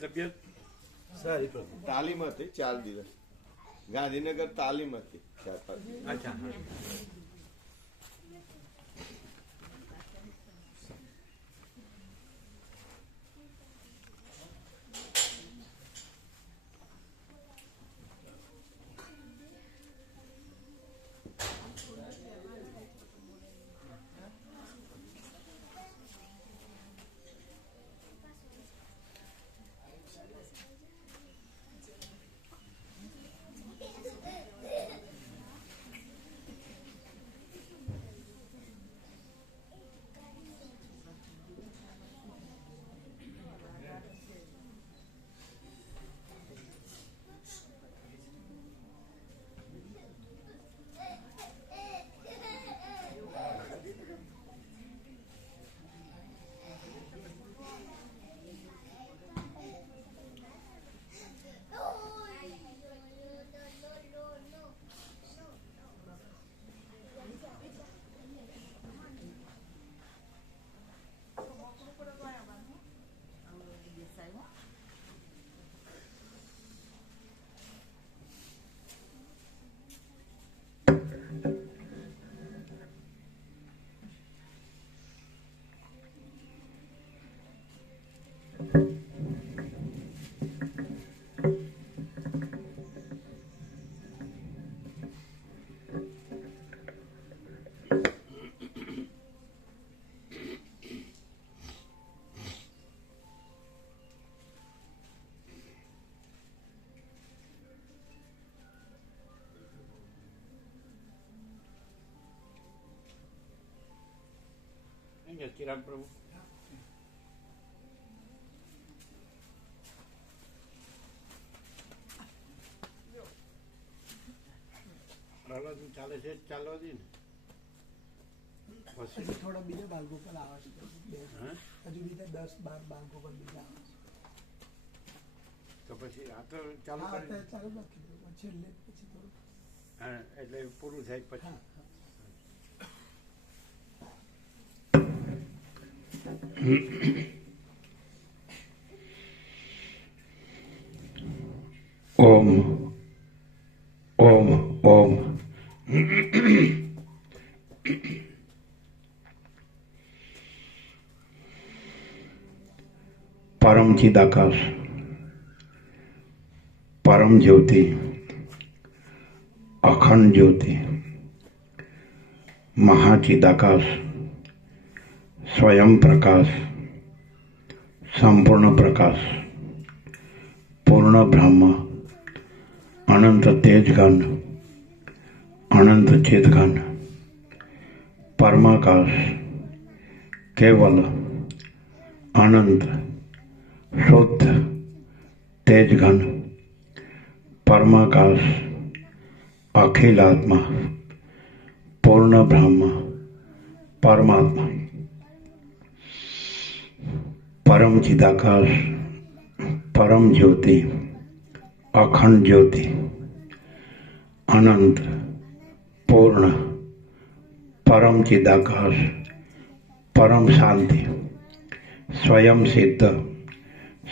તબિયત સારી તાલીમ હતી 4 દિવસ ગાંધીનગર તાલીમ હતી 4-5 દિવસ. અચ્છા હા. ચિરાગ પ્રભુ પ્રહલાદ ચાલે છે ચાલવા દે ને હજુ થોડા બીજા બાળકો પર આવે છે, હજુ બીજા 10-12 બાળકો પર બીજા આવે છે. તો પછી આ તો ચાલુ કરે ચાલુ રાખી દો છેલ્લે પછી થોડું હા એટલે પૂરું થાય પછી ઓમ ઓમ ઓમ. પરમ ચિદાકાશ, પરમ જ્યોતિ, અખંડ જ્યોતિ, મહાચિદાકાશ, સ્વયં પ્રકાશ, સંપૂર્ણ પ્રકાશ, પૂર્ણ બ્રહ્મ, અનંત તેજઘન, અનંત ચેતઘન, પરમાકાશ, કેવલ, અનંત, શુદ્ધ, તેજઘન, પરમાકાશ, અખિલાત્મા, પૂર્ણ બ્રહ્મ, પરમાત્મા, પરમ ચિદાકાશ, પરમ જ્યોતિ, અખંડ જ્યોતિ, અનંત, પૂર્ણ, પરમ ચિદાકાશ, પરમ શાંતિ, स्वयं सिद्ध,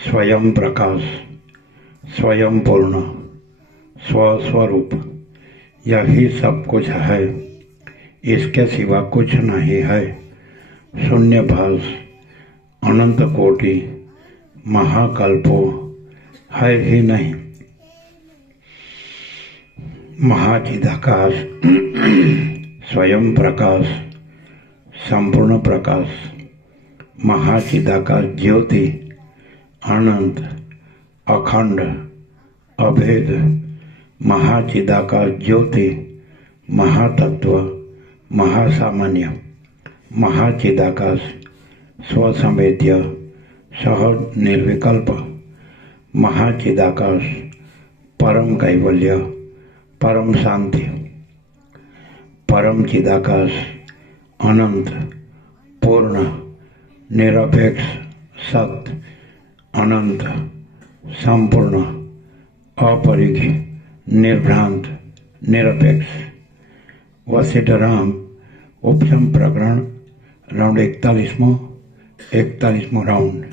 स्वयं प्रकाश, स्वयं पूर्ण, स्वस्वरूप, यही सब कुछ है, इसके सिवा कुछ नहीं है। शून्य भास, अनंत कोटि, महाकल्पो है ही नहीं। महाचिदाकाश, स्वयं प्रकाश, संपूर्ण प्रकाश, महाचिदाकाश ज्योति अनंत अखंड अभेद महाचिदाकाश ज्योति महातत्व महासामान्य महाचिदाकाश स्वसंवेद्य सहज निर्विकल्प महाचिदाकाश परम कैवल्य परम शांति परम चिदाकाश अनंत पूर्ण निरपेक्ष सत्य अनंत संपूर्ण अपरिघ निर्भ्रांत निरपेक्ष वशिष्ठ राम उपशम प्रकरण राउंड 41मो राउंड।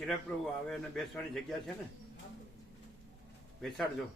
ચિરાગ પ્રભુ આવે અને બેસવાની જગ્યા છે ને, બેસાડજો.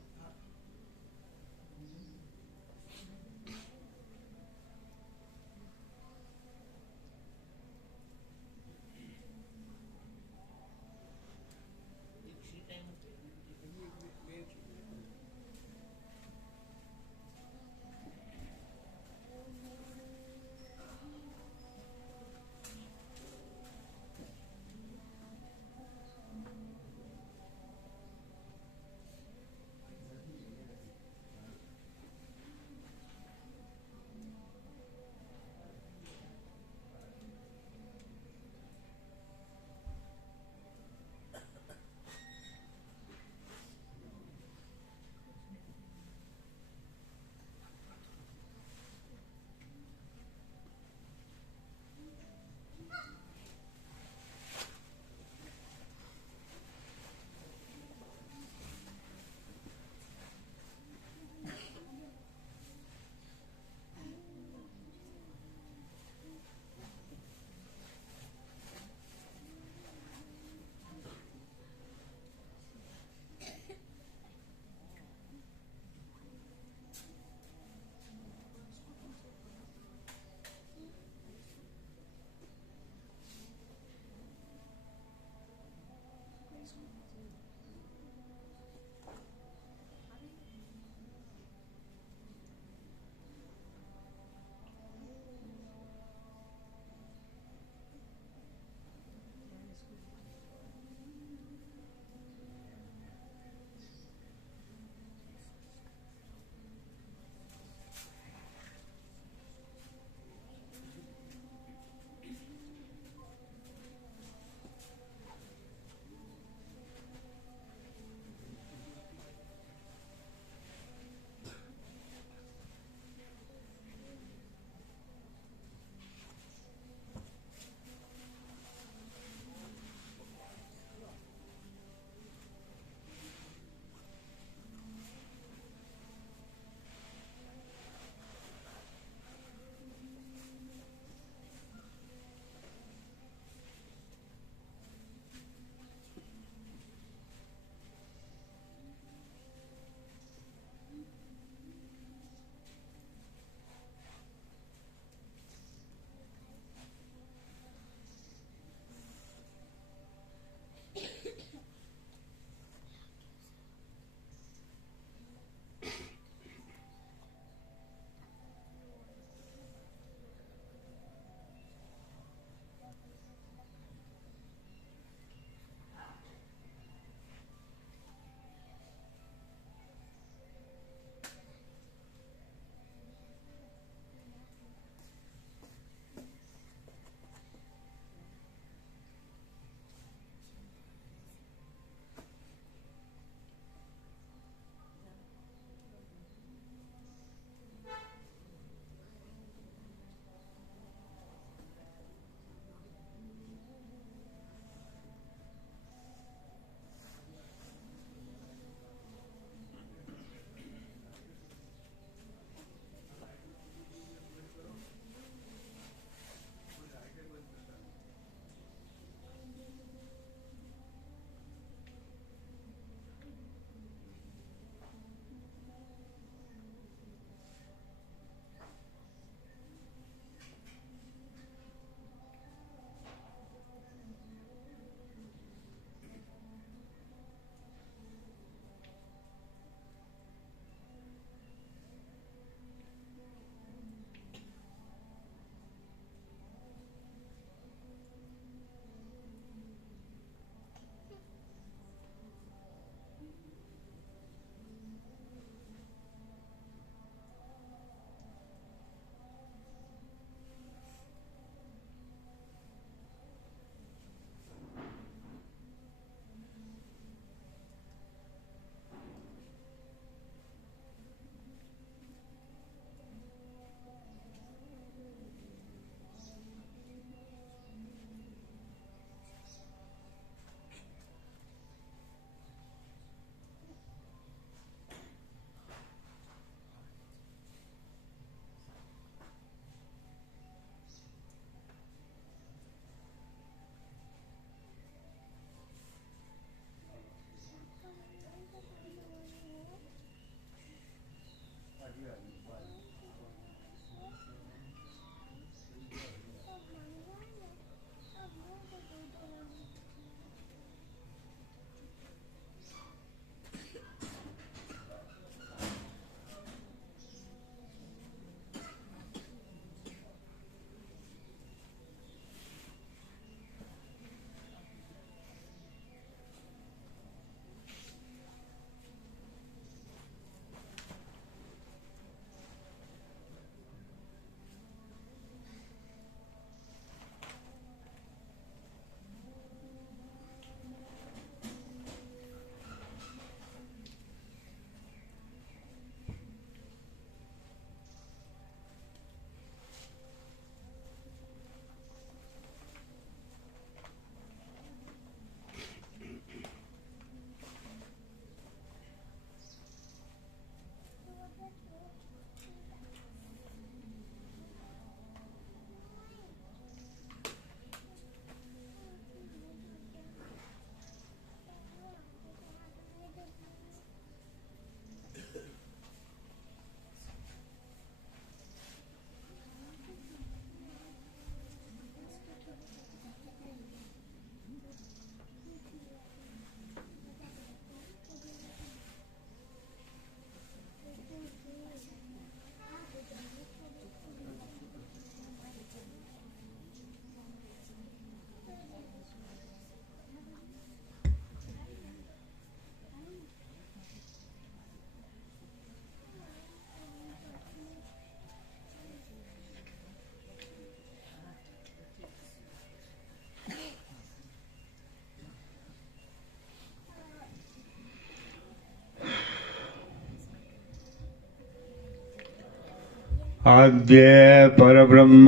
આદ્ય પરબ્રહ્મ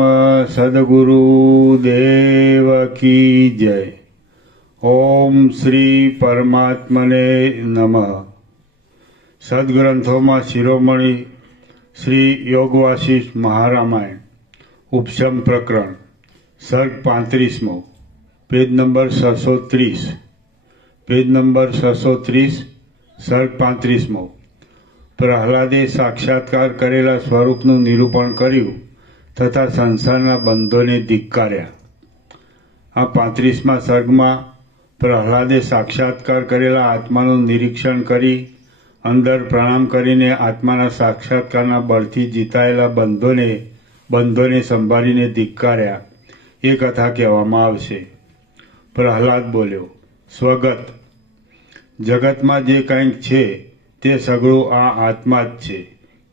સદગુરુ દેવ કી જય. ઓમ શ્રી પરમાત્મને નમઃ. સદગ્રંથોમાં શિરોમણી શ્રી યોગવાસિષ્ઠ મહારામાયણ ઉપશમ પ્રકરણ સર્ગ 35મો, પેજ નંબર 630. Page number 630, સર્ગ 35મો. પ્રહલાદે સાક્ષાત્કાર કરેલા સ્વરૂપનું નિરૂપણ કર્યું તથા સંસારના બંધોને ધિક્કાર્યા. આ 35મા સર્ગમાં પ્રહલાદે સાક્ષાત્કાર કરેલા આત્માનું નિરીક્ષણ કરી અંદર પ્રણામ કરીને આત્માના સાક્ષાત્કારના બળથી જીતાયેલા બંધોને સંભાળીને ધિક્કાર્યા એ કથા કહેવામાં આવશે. પ્રહલાદ બોલ્યો, સ્વગત, જગતમાં જે કંઈક છે તે સગળું આ આત્મા જ છે,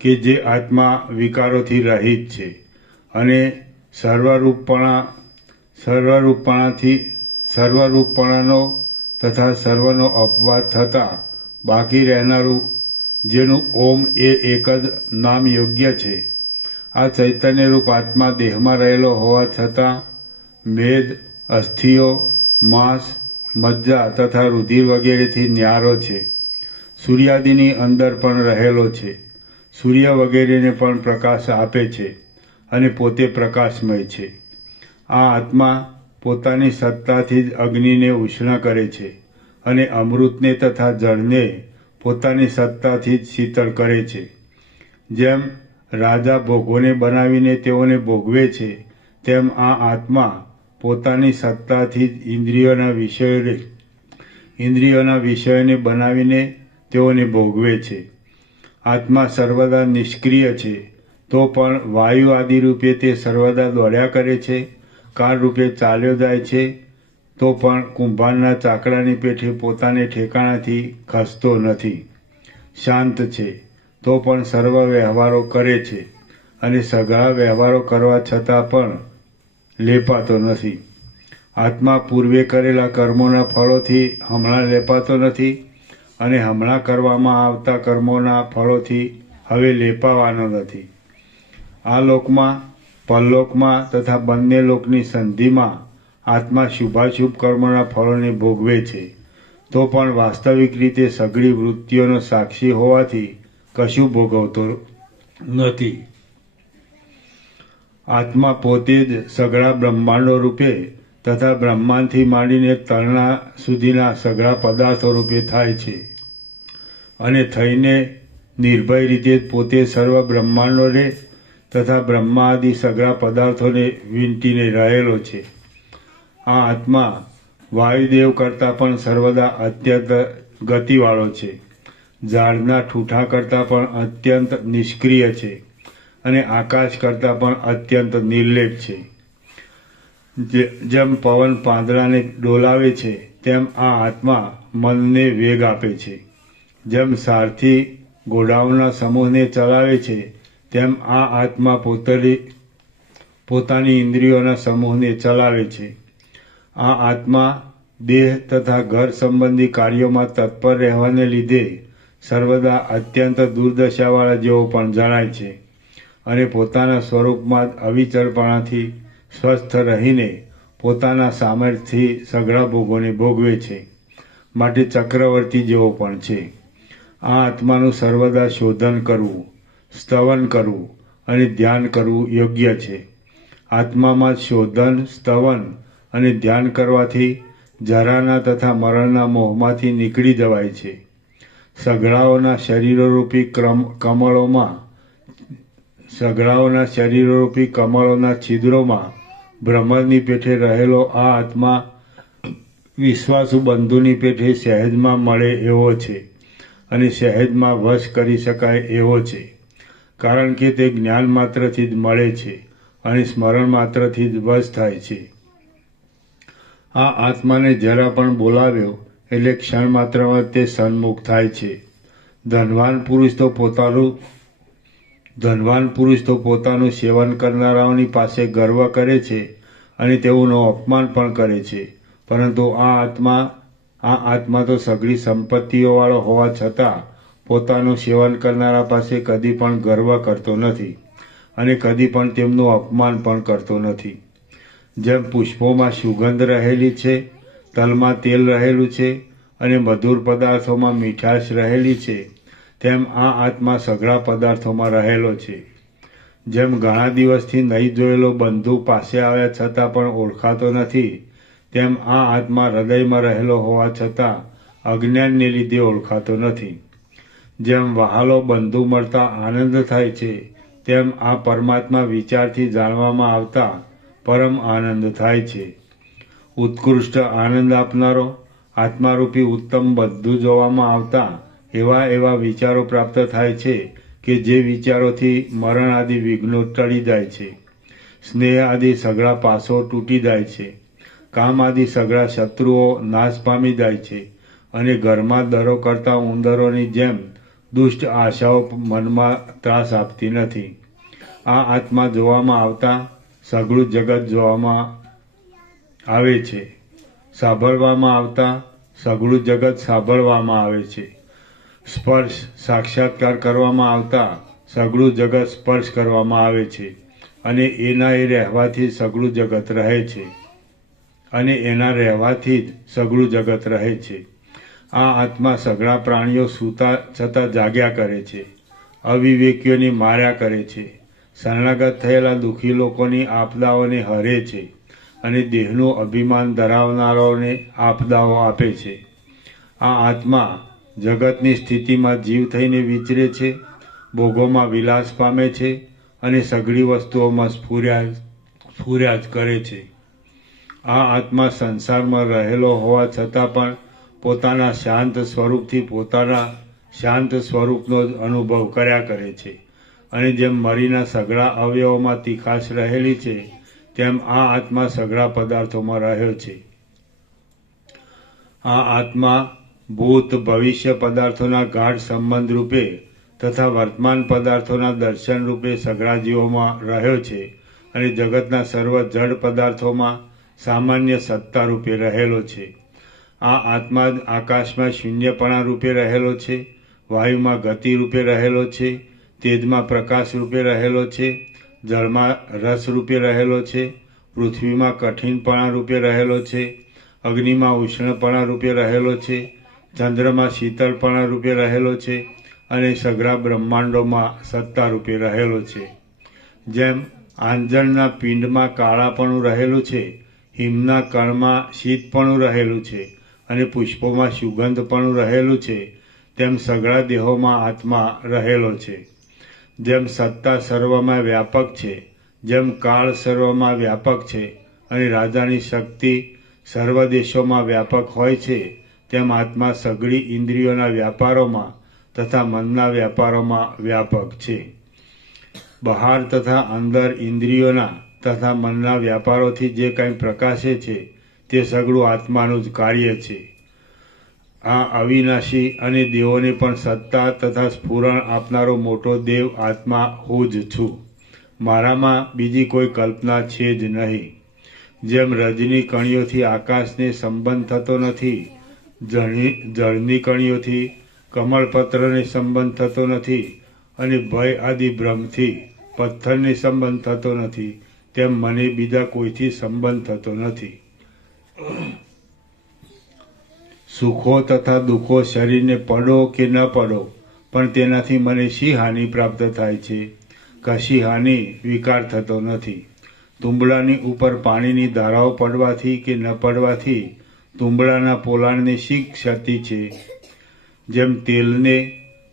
કે જે આત્મા વિકારોથી રહિત છે અને સર્વરૂપપણાનો તથા સર્વનો અપવાદ થતાં બાકી રહેનારું જેનું ઓમ એ એક જ નામ યોગ્ય છે. આ ચૈતન્યરૂપ આત્મા દેહમાં રહેલો હોવા છતાં મેદ, અસ્થિઓ, માંસ, મજ્જા તથા રુધિર વગેરેથી ન્યારો છે. સૂર્યાદિની અંદર પણ રહેલો છે. સૂર્ય વગેરેને પણ પ્રકાશ આપે છે અને પોતે પ્રકાશમય છે. આ આત્મા પોતાની સત્તાથી જ અગ્નિને ઉષ્ણ કરે છે અને અમૃતને તથા જળને પોતાની સત્તાથી જ શીતળ કરે છે. જેમ રાજા ભોગોને બનાવીને તેઓને ભોગવે છે, તેમ આ આત્મા પોતાની સત્તાથી જ ઇન્દ્રિયોના વિષયોને બનાવીને તેઓને ભોગવે છે. આત્મા સર્વદા નિષ્ક્રિય છે, તો પણ વાયુ આદિ રૂપે તે સર્વદા દોડ્યા કરે છે. કાળ રૂપે ચાલ્યો જાય છે, તો પણ કુંભારના ચાકડાની પેઠે પોતાને ઠેકાણાથી ખસતો નથી. શાંત છે, તો પણ સર્વ વ્યવહારો કરે છે અને સઘળા વ્યવહારો કરવા છતાં પણ લેપાતો નથી. આત્મા પૂર્વે કરેલા કર્મોના ફળોથી હમણાં લેપાતો નથી અને હમણાં કરવામાં આવતા કર્મોના ફળોથી હવે લેપાવાનો નથી. આ લોકમાં, પરલોકમાં તથા બંને લોકની સંધિમાં આત્મા શુભાશુભ કર્મોના ફળોને ભોગવે છે, તો પણ વાસ્તવિક રીતે સઘળી વૃત્તિઓનો સાક્ષી હોવાથી કશું ભોગવતો નથી. આત્મા પોતે જ સઘળા બ્રહ્માંડો રૂપે તથા બ્રહ્માંડથી માંડીને તરણા સુધીના સઘળા પદાર્થો રૂપે થાય છે અને થઈને નિર્ભય રીતે પોતે સર્વ બ્રહ્માંડોને તથા બ્રહ્મા આદિ સઘળા પદાર્થોને વીંટીને રહેલો છે. આ આત્મા વાયુદેવ કરતાં પણ સર્વદા અત્યંત ગતિવાળો છે. ઝાડના ઠૂઠા કરતાં પણ અત્યંત નિષ્ક્રિય છે અને આકાશ કરતાં પણ અત્યંત નિર્લેપ છે. જેમ પવન પાંદડાને ડોલાવે છે, તેમ આ આત્મા મનને વેગ આપે છે. જેમ સારથી ઘોડાઓના સમૂહને ચલાવે છે, તેમ આ આત્મા પોતાની ઇન્દ્રિયોના સમૂહને ચલાવે છે. આ આત્મા દેહ તથા ઘર સંબંધી કાર્યોમાં તત્પર રહેવાને લીધે સર્વદા અત્યંત દુર્દશાવાળા જેવો પણ જણાય છે અને પોતાના સ્વરૂપમાં જ અવિચળપણાથી સ્વસ્થ રહીને પોતાના સામર્થ્યથી સઘળા ભોગોને ભોગવે છે, માટે ચક્રવર્તી જેવો પણ છે. આ આત્માનું સર્વદા શોધન કરવું, સ્તવન કરવું અને ધ્યાન કરવું યોગ્ય છે. આત્મામાં શોધન, સ્તવન અને ધ્યાન કરવાથી જરાના તથા મરણના મોહમાંથી નીકળી જવાય છે. સઘળાઓના શરીરોરૂપી કમળોના છિદ્રોમાં ભ્રમરની પેઠે રહેલો આ આત્મા વિશ્વાસુ બંધુની પેઠે સહેજમાં મળે એવો છે અને સહેજમાં વશ કરી શકાય એવો છે, કારણ કે તે જ્ઞાન માત્રથી જ મળે છે અને સ્મરણ માત્રથી જ વશ થાય છે. આ આત્માને જરા પણ બોલાવ્યો એટલે ક્ષણ માત્રમાં તે સન્મુખ થાય છે. ધનવાન પુરુષ તો પોતાનું સેવન કરનારાઓની પાસે ગર્વ કરે છે અને તેઓનું અપમાન પણ કરે છે, પરંતુ આ આત્મા તો સઘળી સંપત્તિઓવાળો હોવા છતાં પોતાનું સેવન કરનારા પાસે કદી પણ ગર્વ કરતો નથી અને કદી પણ તેમનું અપમાન પણ કરતો નથી. જેમ પુષ્પોમાં સુગંધ રહેલી છે, તલમાં તેલ રહેલું છે અને મધુર પદાર્થોમાં મીઠાશ રહેલી છે, તેમ આ આત્મા સઘળા પદાર્થોમાં રહેલો છે. જેમ ઘણા દિવસથી નહીં જોયેલો બંધુ પાસે આવ્યા છતાં પણ ઓળખાતો નથી, તેમ આ આત્મા હૃદયમાં રહેલો હોવા છતાં અજ્ઞાનને લીધે ઓળખાતો નથી. જેમ વહાલો બંધુ મળતા આનંદ થાય છે, તેમ આ પરમાત્મા વિચારથી જાણવામાં આવતા પરમ આનંદ થાય છે. ઉત્કૃષ્ટ આનંદ આપનારો આત્મારૂપી ઉત્તમ બધું જોવામાં આવતા એવા વિચારો પ્રાપ્ત થાય છે કે જે વિચારોથી મરણ આદિ વિઘ્નો ટળી જાય છે, સ્નેહ આદિ સઘળા પાસો તૂટી જાય છે, કામ આદિ સઘળા શત્રુઓ નાશ પામી જાય છે અને ઘરમાં દરો કરતા ઉંદરોની જેમ દુષ્ટ આશાઓ મનમાં ત્રાસ આપતી નથી. આ આત્મા જોવામાં આવતા સઘળું જગત જોવામાં આવે છે, સાંભળવામાં આવતા સઘળું જગત સાંભળવામાં આવે છે, સ્પર્શ સાક્ષાત્કાર કરવામાં આવતા સઘળું જગત સ્પર્શ કરવામાં આવે છે અને એના એ રહેવાથી સઘળું જગત રહે છે અને એના રહેવાથી જ સઘળું જગત રહે છે. આ આત્મા સઘળા પ્રાણીઓ સૂતા છતાં જાગ્યા કરે છે, અવિવેકીઓને માર્યા કરે છે, શરણાગત થયેલા દુઃખી લોકોની આપદાઓને હરે છે અને દેહનું અભિમાન ધરાવનારાઓને આપદાઓ આપે છે. આ આત્મા જગતની સ્થિતિમાં જીવ થઈને વિચરે છે, ભોગોમાં વિલાસ પામે છે અને સઘળી વસ્તુઓમાં સ્ફુર્યા જ કરે છે. આ આત્મા સંસારમાં રહેલો હોવા છતાં પણ પોતાના શાંત સ્વરૂપથી પોતાના શાંત સ્વરૂપનો જ અનુભવ કર્યા કરે છે અને જેમ મરીના સઘળા અવયવોમાં તીખાશ રહેલી છે, તેમ આ આત્મા સઘળા પદાર્થોમાં રહ્યો છે. આ આત્મા ભૂત ભવિષ્ય પદાર્થોના ગાઢ સંબંધ રૂપે તથા વર્તમાન પદાર્થોના દર્શન રૂપે સઘળા જીવોમાં રહ્યો છે અને જગતના સર્વ જડ પદાર્થોમાં સામાન્ય સત્તા રૂપે રહેલો છે. આ આત્મા આકાશમાં શૂન્યપણા રૂપે રહેલો છે, વાયુમાં ગતિ રૂપે રહેલો છે, તેજમાં પ્રકાશ રૂપે રહેલો છે, જળમાં રસ રૂપે રહેલો છે, પૃથ્વીમાં કઠિનપણા રૂપે રહેલો છે, અગ્નિમાં ઉષ્ણપણા રૂપે રહેલો છે, ચંદ્રમાં શીતળપણા રૂપે રહેલો છે અને સઘળા બ્રહ્માંડોમાં સત્તા રૂપે રહેલો છે. જેમ આંજણના પિંડમાં કાળાપણું રહેલું છે, હિમના કણમાં શીતપણું રહેલું છે અને પુષ્પોમાં સુગંધપણું રહેલું છે, તેમ સઘળા દેહોમાં આત્મા રહેલો છે. જેમ સત્તા સર્વમાં વ્યાપક છે, જેમ કાળ સર્વમાં વ્યાપક છે અને રાજાની શક્તિ સર્વ દેશોમાં વ્યાપક હોય છે, તેમ આત્મા સઘળી ઇન્દ્રિયોના વ્યાપારોમાં તથા મનના વ્યાપારોમાં વ્યાપક છે. બહાર તથા અંદર ઇન્દ્રિયોના તથા મનના વ્યાપારોથી જે કંઈ પ્રકાશે છે, તે સઘળું આત્માનું જ કાર્ય છે. આ અવિનાશી અને દેવોને પણ સત્તા તથા સ્ફુરણ આપનારો મોટો દેવ આત્મા હું જ છું. મારામાં બીજી કોઈ કલ્પના છે જ નહીં. જેમ રજની કણીઓથી આકાશને સંબંધ થતો નથી, જળની કણીઓથી કમળપત્રને સંબંધ થતો નથી અને ભય આદિ ભ્રમથી પથ્થરને સંબંધ થતો નથી, તેમ મને બીજા કોઈથી સંબંધ થતો નથી. સુખો તથા દુઃખો શરીરને પડો કે ન પડો, પણ તેનાથી મને શી હાનિ પ્રાપ્ત થાય છે? કશી હાનિ વિકાર થતો નથી. તુંબડાની ઉપર પાણીની ધારાઓ પડવાથી કે ન પડવાથી તુંબડાના પોલાણને શી ક્ષતિ છે? જેમ તેલને,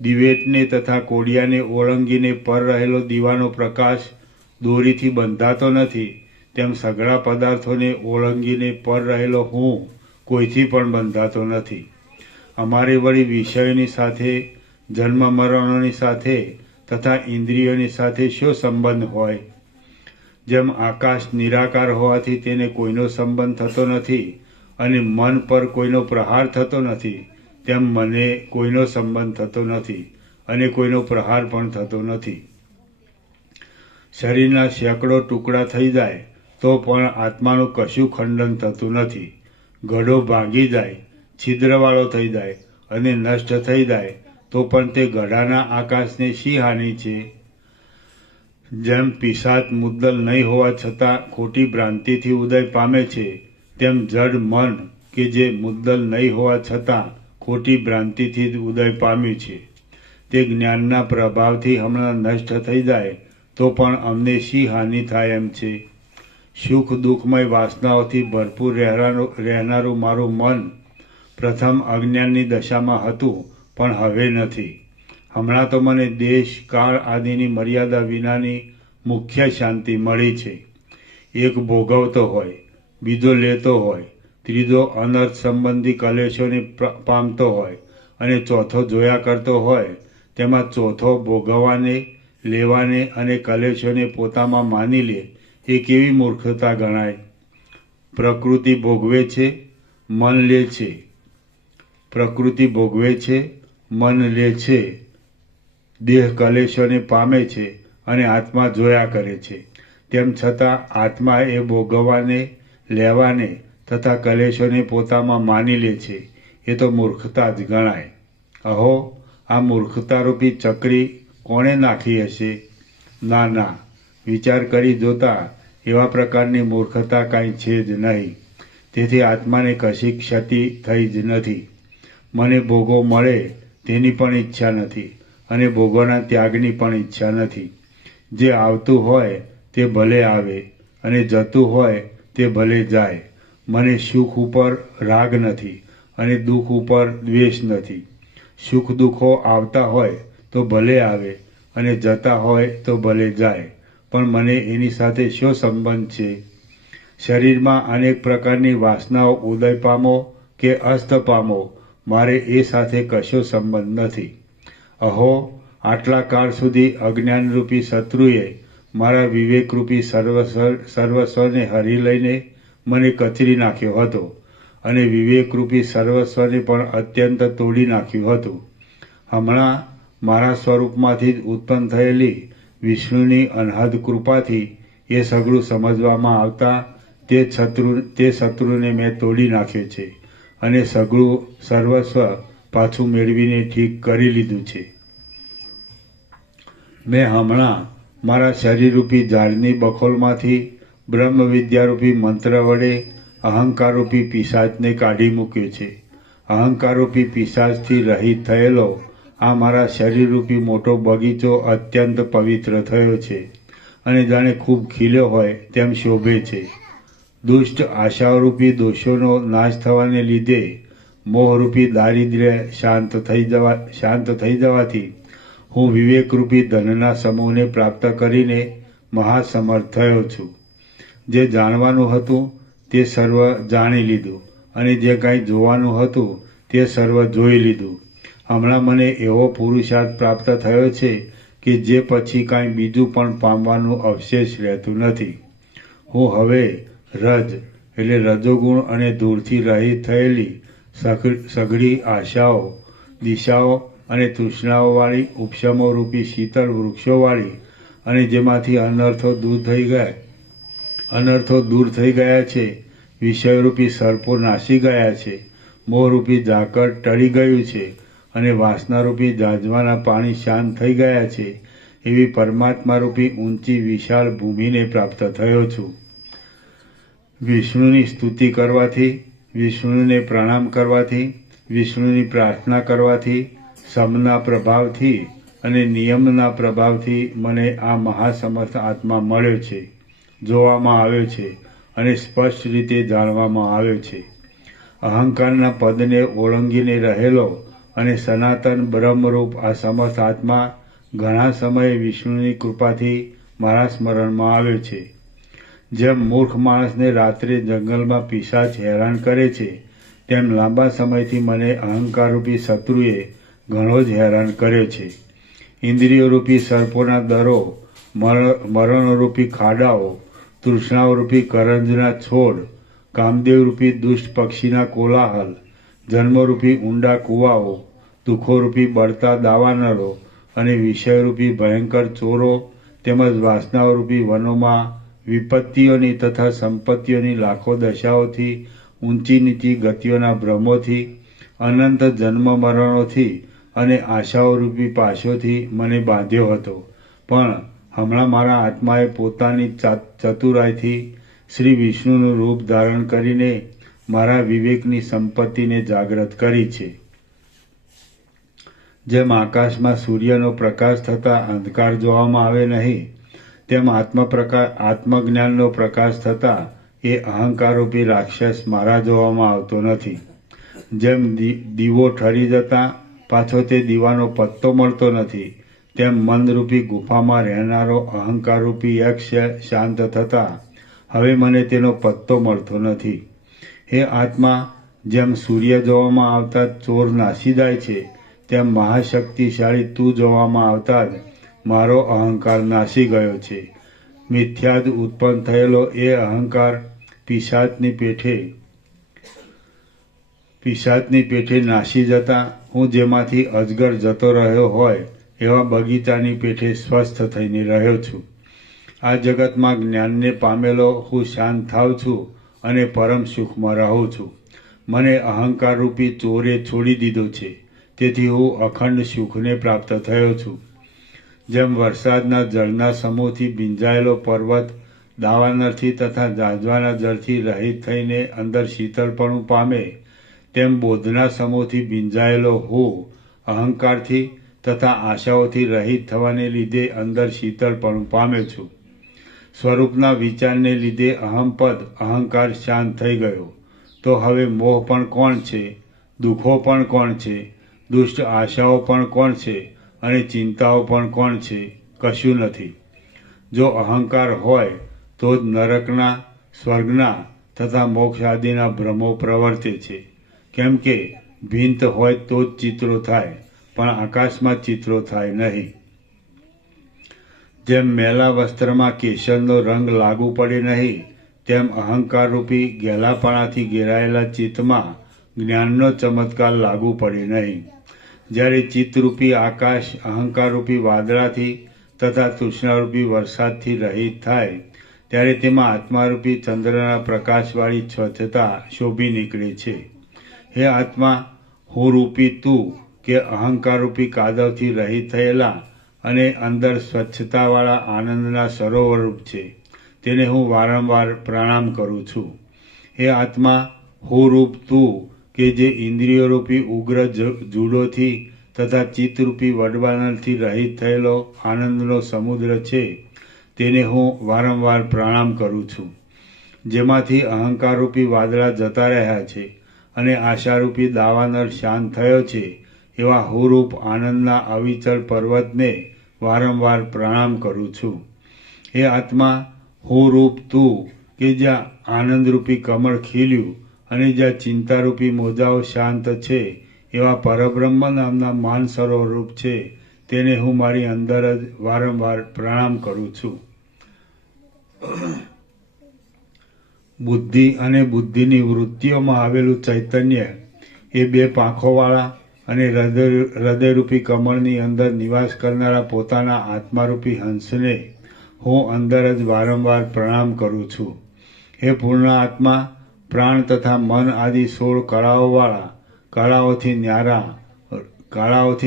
દિવેટને તથા કોડિયાને ઓળંગીને પર રહેલો દીવાનો પ્રકાશ દોરીથી બંધાતો નથી, તેમ સઘળા પદાર્થોને ઓળંગીને પર રહેલો હું કોઈથી પણ બંધાતો નથી. અમારે વળી વિષયોની સાથે, જન્મ મરણોની સાથે તથા ઇન્દ્રિયોની સાથે શો સંબંધ હોય? જેમ આકાશ નિરાકાર હોવાથી તેને કોઈનો સંબંધ થતો નથી અને મન પર કોઈનો પ્રહાર થતો નથી, તેમ મને કોઈનો સંબંધ થતો નથી અને કોઈનો પ્રહાર પણ થતો નથી. શરીરના સેંકડો ટુકડા થઈ જાય તો પણ આત્માનું કશું ખંડન થતું નથી. ઘડો ભાંગી જાય, છિદ્રવાળો થઈ જાય અને નષ્ટ થઈ જાય તો પણ તે ઘડાના આકાશને શી હાનિ છે? જેમ પિશાચ મુદ્દલ નહીં હોવા છતાં ખોટી ભ્રાંતિથી ઉદય પામે છે, તેમ જડ મન કે જે મુદ્દલ નહીં હોવા છતાં ખોટી ભ્રાંતિથી જ ઉદય પામ્યું છે, તે જ્ઞાનના પ્રભાવથી હમણાં નષ્ટ થઈ જાય તો પણ અમને શી હાનિ થાય એમ છે? સુખ દુઃખમય વાસનાઓથી ભરપૂર રહેનારું મારું મન પ્રથમ અજ્ઞાનની દશામાં હતું, પણ હવે નથી. હમણાં તો મને દેશ કાળ આદિની મર્યાદા વિનાની મુખ્ય શાંતિ મળી છે. એક ભોગવતો હોય, બીજો લેતો હોય, ત્રીજો અનર્થ સંબંધી કલેશોને પામતો હોય અને ચોથો જોયા કરતો હોય. તેમાં ચોથો ભોગવવાને, લેવાને અને કલેશોને પોતામાં માની લે એ કેવી મૂર્ખતા ગણાય? પ્રકૃતિ ભોગવે છે, મન લે છે. પ્રકૃતિ ભોગવે છે, મન લે છે, દેહ કલેશોને પામે છે અને આત્મા જોયા કરે છે. તેમ છતાં આત્મા એ ભોગવવાને, લેવાને તથા કલેશોને પોતામાં માની લે છે. એ તો મૂર્ખતા જ ગણાય. અહો, આ મૂર્ખતારૂપી ચકરી કોણે નાખી હશે? ના ના, વિચાર કરી જોતા એવા પ્રકારની મૂર્ખતા કાંઈ છે જ નહીં. તેથી આત્માને કશી ક્ષતિ થઈ જ નથી. મને ભોગો મળે તેની પણ ઈચ્છા નથી અને ભોગોના ત્યાગની પણ ઈચ્છા નથી. જે આવતું હોય તે ભલે આવે અને જતું હોય તે ભલે જાય. મને સુખ ઉપર રાગ નથી અને દુઃખ ઉપર દ્વેષ નથી. સુખ દુઃખો આવતા હોય તો ભલે આવે અને જતા હોય તો ભલે જાય, પણ મને એની સાથે શો સંબંધ છે? શરીરમાં અનેક પ્રકારની વાસનાઓ ઉદય પામો કે અસ્ત પામો, મારે એ સાથે કશો સંબંધ નથી. અહો, આટલા કાળ સુધી અજ્ઞાનરૂપી શત્રુએ મારા વિવેકરૂપી સર્વસ્વને હરી લઈને મને કચરી નાખ્યો હતો અને વિવેકરૂપી સર્વસ્વને પણ અત્યંત તોડી નાખ્યું હતું. હમણાં મારા સ્વરૂપમાંથી જ ઉત્પન્ન થયેલી વિષ્ણુની અનહદ કૃપાથી એ સઘળું સમજવામાં આવતા તે શત્રુને મેં તોડી નાખ્યો છે અને સઘળું સર્વસ્વ પાછું મેળવીને ઠીક કરી લીધું છે. મેં હમણાં મારા શરીરરૂપી ઝાડની બખોલમાંથી બ્રહ્મ વિદ્યારૂપી મંત્ર વડે અહંકારરૂપી પિશાચને કાઢી મૂક્યો છે. અહંકારરૂપી પિશાચથી રહિત થયેલો આ મારા શરીરરૂપી મોટો બગીચો અત્યંત પવિત્ર થયો છે અને જાણે ખૂબ ખીલ્યો હોય તેમ શોભે છે. દુષ્ટ આશાઓરૂપી દોષોનો નાશ થવાને લીધે મોહરૂપી દારિદ્ર્ય શાંત થઈ જવાથી હું વિવેકરૂપી ધનના સમૂહને પ્રાપ્ત કરીને મહાસમર્થ થયો છું. જે જાણવાનું હતું તે સર્વ જાણી લીધું અને જે કાંઈ જોવાનું હતું તે સર્વ જોઈ લીધું. હમણાં મને એવો પુરુષાર્થ પ્રાપ્ત થયો છે કે જે પછી કાંઈ બીજું પણ પામવાનું અવશેષ રહેતું નથી. હું હવે રજ એટલે રજોગુણ અને ધૂળથી રહિત થયેલી સઘળી આશાઓ, દિશાઓ અને તૃષ્ણાઓવાળી ઉપશમોરૂપી શીતળ વૃક્ષોવાળી અને જેમાંથી અનર્થો દૂર થઈ ગયા છે, વિષયરૂપી સર્પો નાસી ગયા છે, મોહરૂપી ઝાકળ ટળી ગયું છે અને વાસનારૂપી જાજવાના પાણી શાંત થઈ ગયા છે, એવી પરમાત્મારૂપી ઊંચી વિશાળ ભૂમિને પ્રાપ્ત થયો છું. વિષ્ણુની સ્તુતિ કરવાથી, વિષ્ણુને પ્રણામ કરવાથી, વિષ્ણુની પ્રાર્થના કરવાથી, સમના પ્રભાવથી અને નિયમના પ્રભાવથી મને આ મહાસમર્થ આત્મા મળ્યો છે, જોવામાં આવ્યો છે અને સ્પષ્ટ રીતે જાણવામાં આવ્યો છે. અહંકારના પદને ઓળંગીને રહેલો અને સનાતન બ્રહ્મરૂપ આ સમર્થ આત્મા ઘણા સમયે વિષ્ણુની કૃપાથી મારા સ્મરણમાં આવ્યો છે. જેમ મૂર્ખ માણસને રાત્રે જંગલમાં પિશાચ હેરાન કરે છે, તેમ લાંબા સમયથી મને અહંકારરૂપી શત્રુએ ઘણો જ હેરાન કર્યો છે. ઇન્દ્રિયોરૂપી સર્પોના દરો, મરણરૂપી ખાડાઓ, તૃષ્ણાઓરૂપી કરંજના છોડ, કામદેવરૂપી દુષ્ટ પક્ષીના કોલાહલ, જન્મરૂપી ઊંડા કૂવાઓ, દુઃખોરૂપી બળતા દાવાનળો અને વિષયરૂપી ભયંકર ચોરો તેમજ વાસનાઓરૂપી વનોમાં વિપત્તિઓની તથા સંપત્તિઓની લાખો દશાઓથી, ઊંચી નીચી ગતિઓના ભ્રમોથી, અનંત જન્મ મરણોથી અને આશાઓરૂપી પાશોથી મને બાંધ્યો હતો. પણ હમણાં મારા આત્માએ પોતાની ચતુરાઈથી શ્રી વિષ્ણુનું રૂપ ધારણ કરીને મારા વિવેકની સંપત્તિને જાગૃત કરી છે. જેમ આકાશમાં સૂર્યનો પ્રકાશ થતાં અંધકાર જોવામાં આવે નહીં, તેમ આત્મજ્ઞાનનો પ્રકાશ થતાં એ અહંકારરૂપી રાક્ષસ મારા જોવામાં આવતો નથી. જેમ દીવો ઠરી જતાં પાછો તે દીવાનો પત્તો મળતો નથી, તેમ મનરૂપી ગુફામાં રહેનારો અહંકારરૂપી યક્ષ શાંત થતાં હવે મને તેનો પત્તો મળતો નથી. હે આત્મા, જેમ સૂર્ય જોવામાં આવતા ચોર નાસી જાય છે, તેમ મહાશક્તિશાળી તું જોવામાં આવતા જ મારો અહંકાર નાસી ગયો છે. મિથ્યાદ ઉત્પન્ન થયેલો એ અહંકાર પિશાચની પેઠે નાસી જતા હું જેમાંથી અજગર જતો રહ્યો હોય એવા બગીચાની પેઠે સ્વસ્થ થઈને રહ્યો છું. આ જગતમાં જ્ઞાનને પામેલો હું શાંત થાવ છું અને પરમ સુખમાં રહું છું. મને અહંકારરૂપી ચોરે છોડી દીધો છે, તેથી હું અખંડ સુખને પ્રાપ્ત થયો છું. જેમ વરસાદના જળના સમૂહથી ભીંજાયેલો પર્વત દાવાનળથી તથા ઝાંઝવાના જળથી રહિત થઈને અંદર શીતળપણું પામે, તેમ બોધના સમૂહથી ભીંજાયેલો હું અહંકારથી તથા આશાઓથી રહિત થવાને લીધે અંદર શીતળપણું પામ્યો છું. સ્વરૂપના વિચારને લીધે અહમપદ અહંકાર શાંત થઈ ગયો. તો હવે મોહ પણ કોણ છે, દુઃખો પણ કોણ છે, દુષ્ટ આશાઓ પણ કોણ છે અને ચિંતાઓ પણ કોણ છે? કશું નથી. જો અહંકાર હોય તો જ નરકના, સ્વર્ગના તથા મોક્ષ આદિના ભ્રમો પ્રવર્તે છે. કેમ કે ભીંત હોય તો જ ચિત્રો થાય, પણ આકાશમાં ચિત્રો થાય નહીં. જેમ મેલા વસ્ત્રમાં કેસરનો રંગ લાગુ પડે નહીં, તેમ અહંકારરૂપી ઘેલાપણાથી ઘેરાયેલા ચિત્તમાં જ્ઞાનનો ચમત્કાર લાગુ પડે નહીં. જ્યારે ચિત્તરૂપી આકાશ અહંકારરૂપી વાદળાથી તથા તૃષ્ણારૂપી વરસાદથી રહિત થાય, ત્યારે તેમાં આત્મારૂપી ચંદ્રના પ્રકાશવાળી સ્વચ્છતા શોભી નીકળે છે. હે આત્મા, હું રૂપી તું કે અહંકારરૂપી કાદવથી રહિત થયેલા અને અંદર સ્વચ્છતાવાળા આનંદના સરોવરરૂપ છે, તેને હું વારંવાર પ્રણામ કરું છું. હે આત્મા, હું રૂપ તું કે જે ઇન્દ્રિયોરૂપી ઉગ્ર જૂડોથી તથા ચિત્તરૂપી વડવાનળથી રહિત થયેલો આનંદનો સમુદ્ર છે, તેને હું વારંવાર પ્રણામ કરું છું. જેમાંથી અહંકારરૂપી વાદળા જતા રહ્યા છે અને આશારૂપી દાવાનળ શાંત થયો છે, એવા હુરૂપ આનંદના અવિચળ પર્વતને વારંવાર પ્રણામ કરું છું. હે આત્મા, હું રૂપ તું કે જ્યાં આનંદરૂપી કમળ ખીલ્યું અને જ્યાં ચિંતારૂપી મોજાઓ શાંત છે, એવા પરબ્રહ્મ નામના માનસરોવર રૂપ છે, તેને હું મારી અંદર જ વારંવાર પ્રણામ કરું છું. બુદ્ધિ અને બુદ્ધિની વૃત્તિઓમાં આવેલું ચૈતન્ય એ બે પાંખોવાળા અને હૃદયરૂપી કમળની અંદર નિવાસ કરનારા પોતાના આત્મારૂપી હંસને હું અંદર જ વારંવાર પ્રણામ કરું છું. હે પૂર્ણ આત્મા, પ્રાણ તથા મન આદિ 16 કળાઓવાળા, કળાઓથી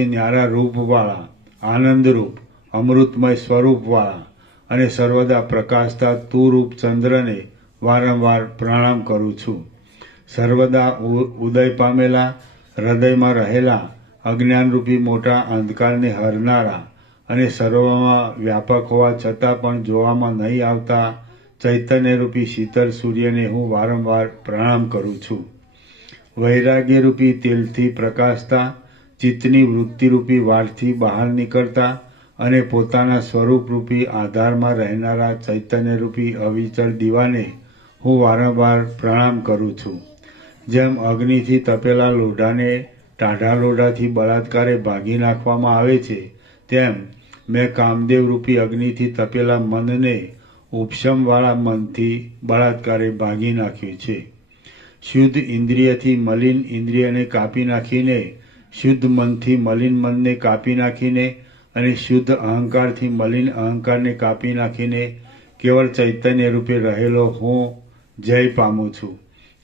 ન્યારા રૂપવાળા, આનંદરૂપ અમૃતમય સ્વરૂપવાળા અને સર્વદા પ્રકાશતા તુરૂપ ચંદ્રને વારંવાર પ્રણામ કરું છું. સર્વદા ઉદય પામેલા હૃદયમાં રહેલા અજ્ઞાનરૂપી મોટા અંધકારને હરનારા અને સર્વમાં વ્યાપક હોવા છતાં પણ જોવામાં નહીં આવતા ચૈતન્યરૂપી શીતળ સૂર્યને હું વારંવાર પ્રણામ કરું છું. વૈરાગ્યરૂપી તેલથી પ્રકાશતા, ચિત્તની વૃત્તિરૂપી વાળથી બહાર નીકળતા અને પોતાના સ્વરૂપરૂપી આધારમાં રહેનારા ચૈતન્યરૂપી અવિચળ દીવાને હું વારંવાર પ્રણામ કરું છું. જેમ અગ્નિથી તપેલા લોઢાને ટાઢા લોઢાથી બળાત્કારે ભાગી નાખવામાં આવે છે, તેમ મેં કામદેવરૂપી અગ્નિથી તપેલા મનને ઉપશમવાળા મનથી બળાત્કારે ભાગી નાખ્યું છે. શુદ્ધ ઇન્દ્રિયથી મલિન ઇન્દ્રિયને કાપી નાખીને, શુદ્ધ મનથી મલિન મનને કાપી નાખીને અને શુદ્ધ અહંકારથી મલિન અહંકારને કાપી નાખીને કેવળ ચૈતન્ય રૂપે રહેલો હું જય પામું છું.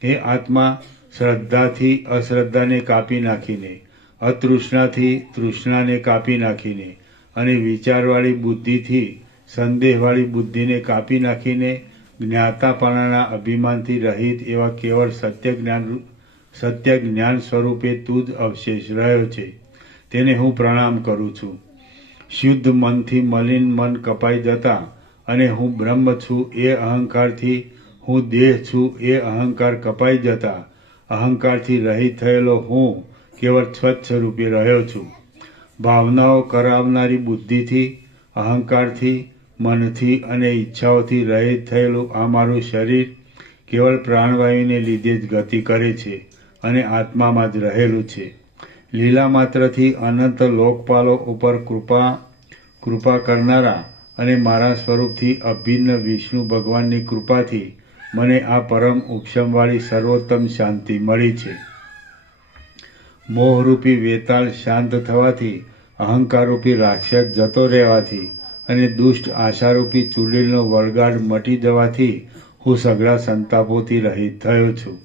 હે આત્મા, શ્રદ્ધાથી અશ્રદ્ધાને કાપી નાખીને, અતૃષ્ણાથી તૃષ્ણાને કાપી નાખીને અને વિચારવાળી બુદ્ધિથી સંદેહવાળી બુદ્ધિને કાપી નાખીને જ્ઞાતાપણાના અભિમાનથી રહિત એવા કેવળ સત્ય જ્ઞાન સ્વરૂપે તું જ અવશેષ રહ્યો છે. તેને હું પ્રણામ કરું છું. શુદ્ધ મનથી મલિન મન કપાઈ જતા અને હું બ્રહ્મ છું એ અહંકારથી, હું દેહ છું એ અહંકાર કપાઈ જતા અહંકારથી રહિત થયેલો હું કેવળ સ્વચ્છ રૂપે રહ્યો છું. ભાવનાઓ કરાવનારી બુદ્ધિથી, અહંકારથી, મનથી અને ઈચ્છાઓથી રહિત થયેલું આ મારું શરીર કેવળ પ્રાણવાયુને લીધે જ ગતિ કરે છે અને આત્મામાં જ રહેલું છે. લીલા માત્રથી અનંત લોકપાલો ઉપર કૃપા કરનારા અને મારા સ્વરૂપથી અભિન્ન વિષ્ણુ ભગવાનની કૃપાથી મને આ પરમ ઉપશમવાળી સર્વોત્તમ શાંતિ મળી છે. મોહરૂપી વેતાળ શાંત થવાથી, અહંકારરૂપી રાક્ષસ જતો રહેવાથી અને દુષ્ટ આશારૂપી ચૂડેલનો વળગાડ મટી જવાથી હું સઘળા સંતાપોથી રહિત થયો છું.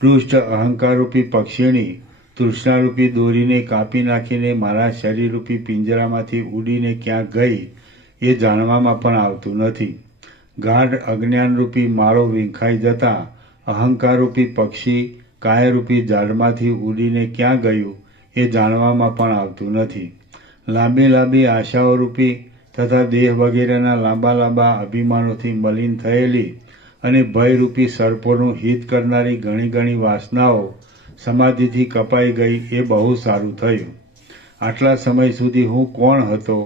દુષ્ટ અહંકારરૂપી પક્ષીણી તૃષ્ણારૂપી દોરીને કાપી નાખીને મારા શરીરરૂપી પિંજરામાંથી ઉડીને ક્યાં ગઈ એ જાણવામાં પણ આવતું નથી. ગાઢ અજ્ઞાનરૂપી માળો વીંખાઈ જતા અહંકારરૂપી પક્ષી કાયારૂપી ઝાડમાંથી ઉડીને ક્યાં ગયું એ જાણવામાં પણ આવતું નથી. લાંબી લાંબી આશાઓરૂપી તથા દેહ વગેરેના લાંબા અભિમાનોથી મલિન થયેલી અને ભયરૂપી સર્પોનું હિત કરનારી ઘણી ઘણી વાસનાઓ સમાધિથી કપાઈ ગઈ એ બહુ સારું થયું. આટલા સમય સુધી હું કોણ હતો?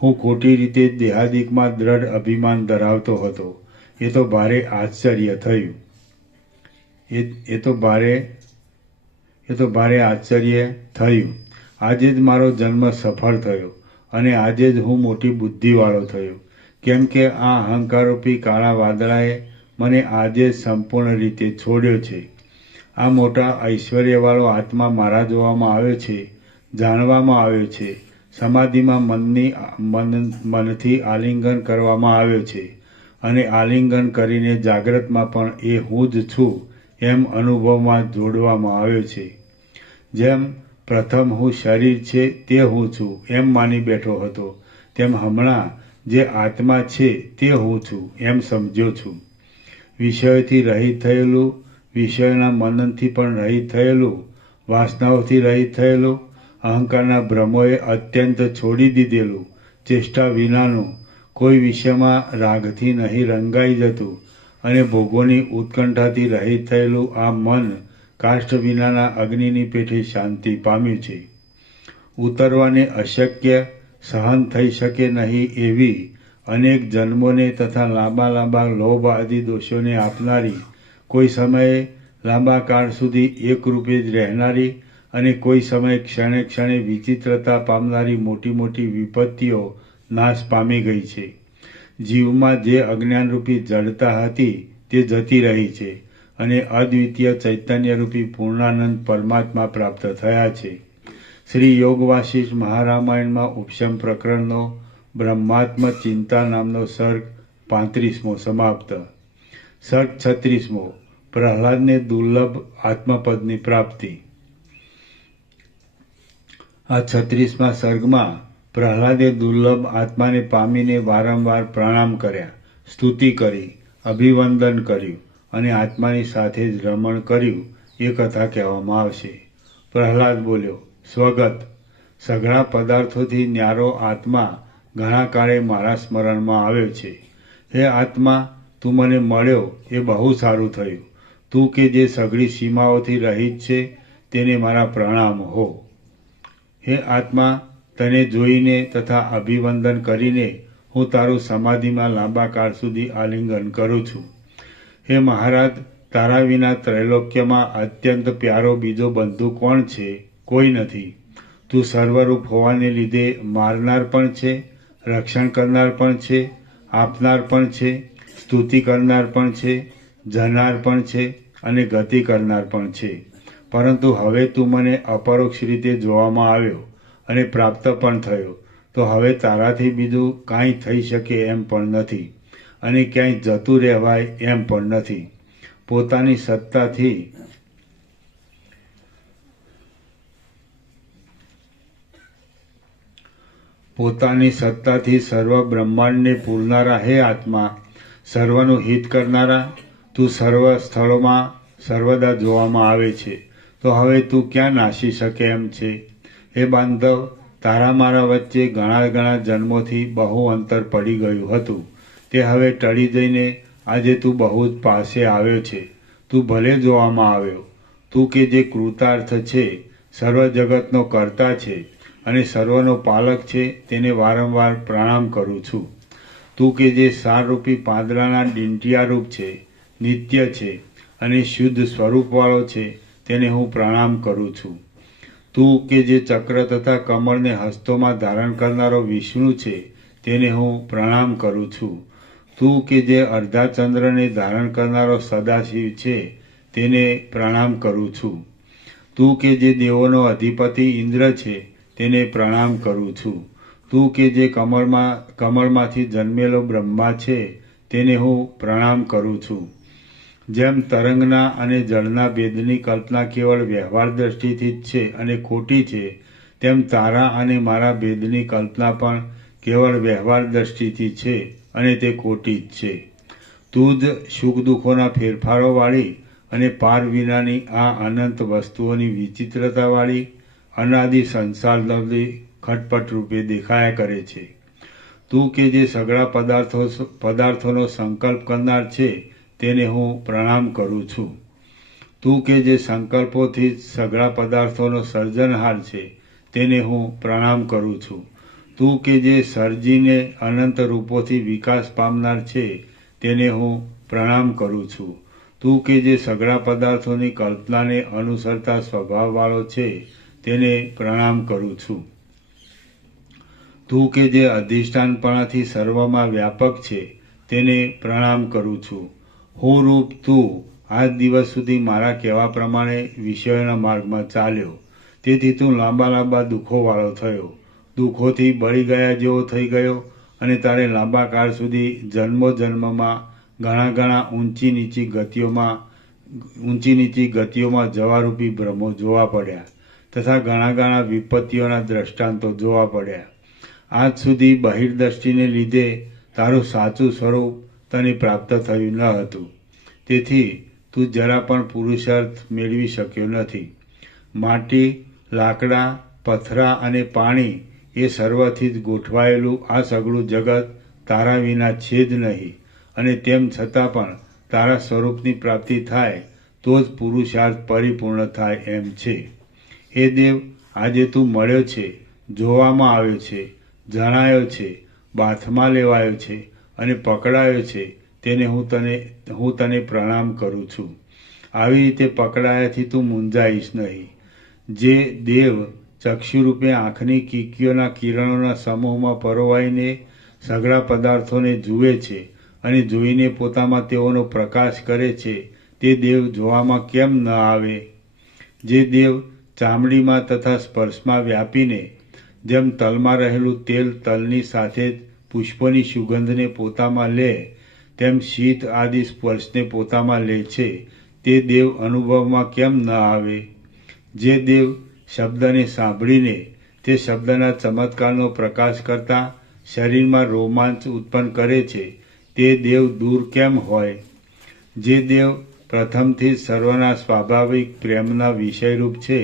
હું ખોટી રીતે દેહાદિકમાં દ્રઢ અભિમાન ધરાવતો હતો. એ તો ભારે આશ્ચર્ય થયું. એ તો ભારે આશ્ચર્ય થયું. આજે જ મારો જન્મ સફળ થયો અને આજે જ હું મોટી બુદ્ધિવાળો થયો. કેમ કે આ અહંકારરૂપી કાળા વાદળાએ મને આજે જ સંપૂર્ણ રીતે છોડ્યો છે. આ મોટા ઐશ્વર્યવાળો આત્મા મારા જોવામાં આવ્યો છે, જાણવામાં આવ્યો છે. સમાધિમાં મનથી આલિંગન કરવામાં આવ્યો છે અને આલિંગન કરીને જાગ્રતમાં પણ એ હું જ છું એમ અનુભવમાં જોડવામાં આવ્યો છે. જેમ પ્રથમ હું શરીર છે તે હું છું એમ માની બેઠો હતો, તેમ હમણાં જે આત્મા છે તે હું છું એમ સમજ્યો છું. વિષયોથી રહિત થયેલું, વિષયોના મનનથી પણ રહિત થયેલું, વાસનાઓથી રહિત થયેલું, અહંકારના ભ્રમોએ અત્યંત છોડી દીધેલું, ચેષ્ટા વિનાનું, કોઈ વિષયમાં રાગથી નહીં રંગાઈ જતું અને ભોગોની ઉત્કંઠાથી રહિત થયેલું આ મન કાષ્ઠ વિનાના અગ્નિની પેઠે શાંતિ પામ્યું છે. ઉતરવાને અશક્ય, સહન થઈ શકે નહીં એવી અનેક જન્મોને તથા લાંબા લોભ આદિ દોષોને આપનારી, કોઈ સમયે લાંબા કાળ સુધી એકરૂપે જ રહેનારી અને કોઈ સમયે ક્ષણે ક્ષણે વિચિત્રતા પામનારી મોટી વિપત્તિઓ નાશ પામી ગઈ છે. જીવમાં જે અજ્ઞાનરૂપી જડતા હતી તે જતી રહી છે અને અદ્વિતીય ચૈતન્યરૂપી પૂર્ણાનંદ પરમાત્મા પ્રાપ્ત થયા છે. શ્રી યોગ વાસિષ્ઠ મહારામાયણમાં ઉપશમ પ્રકરણનો બ્રહ્માત્મ ચિંતા નામનો સર્ગ 35મો સમાપ્ત. સર્ગ 36મો પ્રહલાદને દુર્લભ આત્મપદની પ્રાપ્તિ. આ 36મા સર્ગમાં પ્રહલાદે દુર્લભ આત્માને પામીને વારંવાર પ્રણામ કર્યા, સ્તુતિ કરી, અભિવંદન કર્યું અને આત્માની સાથે જ રમણ કર્યું એ કથા કહેવામાં આવશે. પ્રહલાદ બોલ્યો, સ્વગત, સઘળા પદાર્થોથી ન્યારો આત્મા ઘણા કાળે મારા સ્મરણમાં આવ્યો છે. હે આત્મા, તું મને મળ્યો એ બહુ સારું થયું. તું કે જે સઘળી સીમાઓથી રહિત છે તેને મારા પ્રણામ હો. હે આત્મા, તને જોઈને તથા અભિવંદન કરીને હું તારું સમાધિમાં લાંબા કાળ સુધી આલિંગન કરું છું. હે મહારાજ, તારા વિના ત્રૈલોક્યમાં અત્યંત પ્યારો બીજો બંધુ કોણ છે? કોઈ નથી. તું સર્વરૂપ હોવાને લીધે મારનાર પણ છે, રક્ષણ કરનાર પણ છે, આપનાર પણ છે, સ્તુતિ કરનાર પણ છે, જનાર પણ છે અને ગતિ કરનાર પણ છે. પરંતુ હવે તું મને અપરોક્ષ રીતે જોવામાં આવ્યો અને પ્રાપ્ત પણ થયો, તો હવે તારાથી બીજું કાંઈ થઈ શકે એમ પણ નથી અને ક્યાંય જતું રહેવાય એમ પણ નથી. પોતાની સત્તાથી પોતાની સત્તાથી સર્વ બ્રહ્માંડને પૂરનારા હે આત્મા, સર્વનું હિત કરનારા, તું સર્વ સ્થળોમાં સર્વદા જોવામાં આવે છે, તો હવે તું ક્યાં નાસી શકે એમ છે? હે બાંધવ, તારા મારા વચ્ચે ઘણા જન્મોથી બહુ અંતર પડી ગયું હતું. તે હવે ટળી જઈને આજે તું બહુ જ પાસે આવ્યો છે. તું ભલે જોવામાં આવ્યો. તું કે જે કૃતાર્થ છે, સર્વ જગતનો કર્તા છે અને સર્વનો પાલક છે, તેને વારંવાર પ્રણામ કરું છું. તું કે જે સારરૂપી પાંદડાના ડીંટિયારૂપ છે, નિત્ય છે અને શુદ્ધ સ્વરૂપવાળો છે, તેને હું પ્રણામ કરું છું. તું કે જે ચક્ર તથા કમળને હસ્તોમાં ધારણ કરનારો વિષ્ણુ છે, તેને હું પ્રણામ કરું છું. તું કે જે અર્ધા ચંદ્રને ધારણ કરનારો સદાશિવ છે, તેને પ્રણામ કરું છું. તું કે જે દેવોનો અધિપતિ ઇન્દ્ર છે, તેને પ્રણામ કરું છું. તું કે જે કમળમાંથી જન્મેલો બ્રહ્મા છે, તેને હું પ્રણામ કરું છું. જેમ તરંગના અને જળના ભેદની કલ્પના કેવળ વ્યવહાર દ્રષ્ટિથી જ છે અને ખોટી છે, તેમ તારા અને મારા ભેદની કલ્પના પણ કેવળ વ્યવહાર દ્રષ્ટિથી છે અને તે ખોટી જ છે. તું જ સુખ દુઃખોના ફેરફારોવાળી અને પાર વિનાની આ અનંત વસ્તુઓની વિચિત્રતાવાળી અનાદિ સંસારથી ખટપટ રૂપે દેખાયા કરે છે. તું કે જે સઘળા પદાર્થોનો સંકલ્પ કરનાર છે, તેને હું પ્રણામ કરું છું. તું કે જે સંકલ્પોથી જ સઘળા પદાર્થોનો સર્જનહાર છે, તેને હું પ્રણામ કરું છું. તું કે જે સર્જીને અનંત રૂપોથી વિકાસ પામનાર છે, તેને હું પ્રણામ કરું છું. તું કે જે સઘળા પદાર્થોની કલ્પનાને અનુસરતા સ્વભાવવાળો છે, તેને પ્રણામ કરું છું. તું કે જે અધિષ્ઠાનપણાથી સર્વમાં વ્યાપક છે, તેને પ્રણામ કરું છું. હું રૂપ તું આજ દિવસ સુધી મારા કહેવા પ્રમાણે વિષયોના માર્ગમાં ચાલ્યો, તેથી તું લાંબા દુઃખોવાળો થયો, દુઃખોથી બળી ગયા જેવો થઈ ગયો અને તારે લાંબા કાળ સુધી જન્મોજન્મમાં ઘણા ઊંચી નીચી ગતિઓમાં જવારૂપી ભ્રમો જોવા પડ્યા તથા ઘણા વિપત્તિઓના દ્રષ્ટાંતો જોવા પડ્યા. આજ સુધી બહિર્દ્રષ્ટિને લીધે તારું સાચું સ્વરૂપ તને પ્રાપ્ત થયું ન હતું, તેથી તું જરા પણ પુરુષાર્થ મેળવી શક્યો નથી. માટી, લાકડા, પથરા અને પાણી એ સર્વથી જ ગોઠવાયેલું આ સઘળું જગત તારા વિના છે જ નહીં, અને તેમ છતાં પણ તારા સ્વરૂપની પ્રાપ્તિ થાય તો જ પુરુષાર્થ પરિપૂર્ણ થાય એમ છે. હે દેવ, આજે તું મળ્યો છે, જોવામાં આવ્યો છે, જણાયો છે, બાથમાં લેવાયો છે અને પકડાયો છે, તેને હું તને પ્રણામ કરું છું. આવી રીતે પકડાયાથી તું મૂંઝાઈશ નહીં. જે દેવ ચક્ષુરૂપે આંખની કીકીઓના કિરણોના સમૂહમાં પરોવાઈને સઘળા પદાર્થોને જુએ છે અને જોઈને પોતામાં તેઓનો પ્રકાશ કરે છે, તે દેવ જોવામાં કેમ ન આવે? જે દેવ ચામડીમાં તથા સ્પર્શમાં વ્યાપીને જેમ તલમાં રહેલું તેલ તલની સાથે જ પુષ્પોની સુગંધને પોતામાં લે, તેમ શીત આદિ સ્પર્શને પોતામાં લે છે, તે દેવ અનુભવમાં કેમ ન આવે? જે દેવ શબ્દને સાંભળીને તે શબ્દના ચમત્કારનો પ્રકાશ કરતા શરીરમાં રોમાંચ ઉત્પન્ન કરે છે, તે દેવ દૂર કેમ હોય? જે દેવ પ્રથમથી જ સર્વના સ્વાભાવિક પ્રેમના વિષયરૂપ છે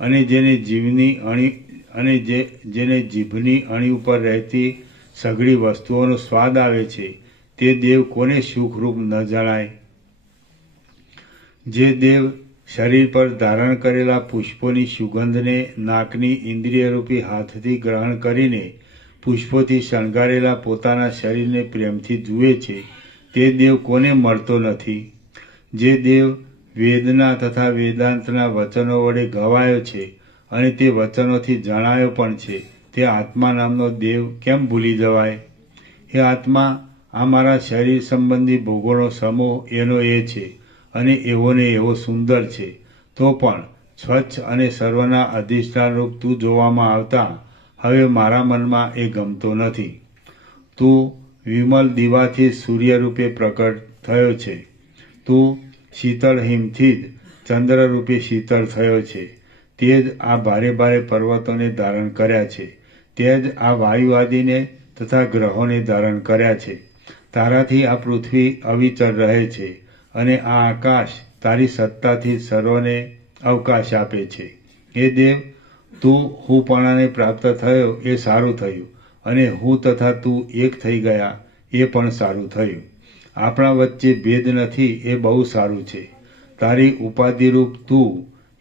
અને જેને જીભની અણી ઉપર રહેતી સઘળી વસ્તુઓનો સ્વાદ આવે છે, તે દેવ કોને સુખરૂપ ન જણાય? જે દેવ શરીર પર ધારણ કરેલા પુષ્પોની સુગંધને નાકની ઇન્દ્રિયરૂપી હાથથી ગ્રહણ કરીને પુષ્પોથી શણગારેલા પોતાના શરીરને પ્રેમથી જુએ છે, તે દેવ કોને મળતો નથી? જે દેવ વેદના તથા વેદાંતના વચનો વડે ગવાયો છે અને તે વચનોથી જણાયો પણ છે, તે આત્મા નામનો દેવ કેમ ભૂલી જવાય? હે આત્મા, આ મારા શરીર સંબંધી ભોગોનો સમૂહ એનો એ છે અને એવોને એવો સુંદર છે, તો પણ સ્વચ્છ અને સર્વના અધિષ્ઠાનરૂપ તું જોવામાં આવતા હવે મારા મનમાં એ ગમતો નથી. તું વિમલ દીવાથી સૂર્યરૂપે પ્રકટ થયો છે. તું શીતળ હિમથી જ ચંદ્રરૂપે શીતળ થયો છે. તે જ આ ભારે પર્વતોને ધારણ કર્યા છે. તે જ આ વાયુઆદિને તથા ગ્રહોને ધારણ કર્યા છે. તારાથી આ પૃથ્વી અવિચર રહે છે, અને આ આકાશ તારી સત્તાથી સર્વને અવકાશ આપે છે. હે દેવ, તું હુંપણાને પ્રાપ્ત થયો એ સારું થયું, અને હું તથા તું એક થઈ ગયા એ પણ સારું થયું. આપણા વચ્ચે ભેદ નથી એ બહુ સારું છે. તારી ઉપાધિરૂપ તું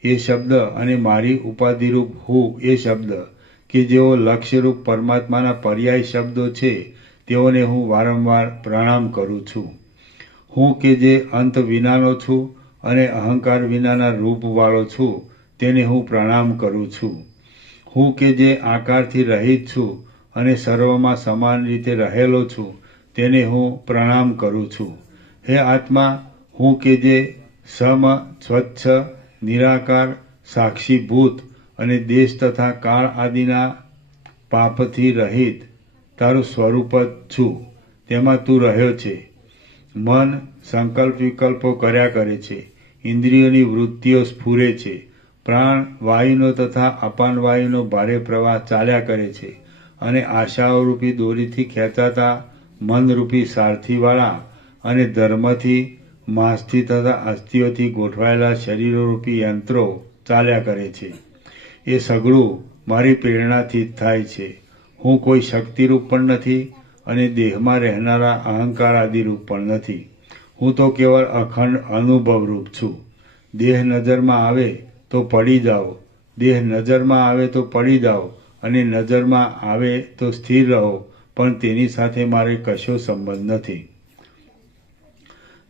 એ શબ્દ અને મારી ઉપાધિરૂપ હું એ શબ્દ, કે જેઓ લક્ષ્યરૂપ પરમાત્માના પર્યાય શબ્દો છે, તેઓને હું વારંવાર પ્રણામ કરું છું. હું કે જે અંત વિનાનો છું અને અહંકાર વિનાના રૂપવાળો છું, તેને હું પ્રણામ કરું છું. હું કે જે આકારથી રહિત છું અને સર્વમાં સમાન રીતે રહેલો છું, તેને હું પ્રણામ કરું છું. હે આત્મા, હું કે જે સમ, સ્વચ્છ, નિરાકાર, સાક્ષીભૂત અને દેશ તથા કાળ આદિના પાપથી રહિત તારું સ્વરૂપ જ છું, તેમાં તું રહ્યો છે. મન સંકલ્પ વિકલ્પો કર્યા કરે છે, ઇન્દ્રિયોની વૃત્તિઓ સ્ફુરે છે, પ્રાણ વાયુનો તથા અપાન વાયુનો ભારે પ્રવાહ ચાલ્યા કરે છે, અને આશાઓરૂપી દોરીથી ખેંચાતા મનરૂપી સારથીવાળા અને ધર્મથી, માંસથી તથા અસ્થિઓથી ગોઠવાયેલા શરીરોરૂપી યંત્રો ચાલ્યા કરે છે. એ સઘળું મારી પ્રેરણાથી જ થાય છે. હું કોઈ શક્તિરૂપ પણ નથી અને દેહમાં રહેનારા અહંકાર આદિરૂપ પણ નથી. હું તો કેવળ અખંડ અનુભવરૂપ છું. દેહ નજરમાં આવે તો પડી જાઓ, દેહ નજરમાં આવે તો પડી જાઓ, અને નજરમાં આવે તો સ્થિર રહો, પણ તેની સાથે મારે કશો સંબંધ નથી.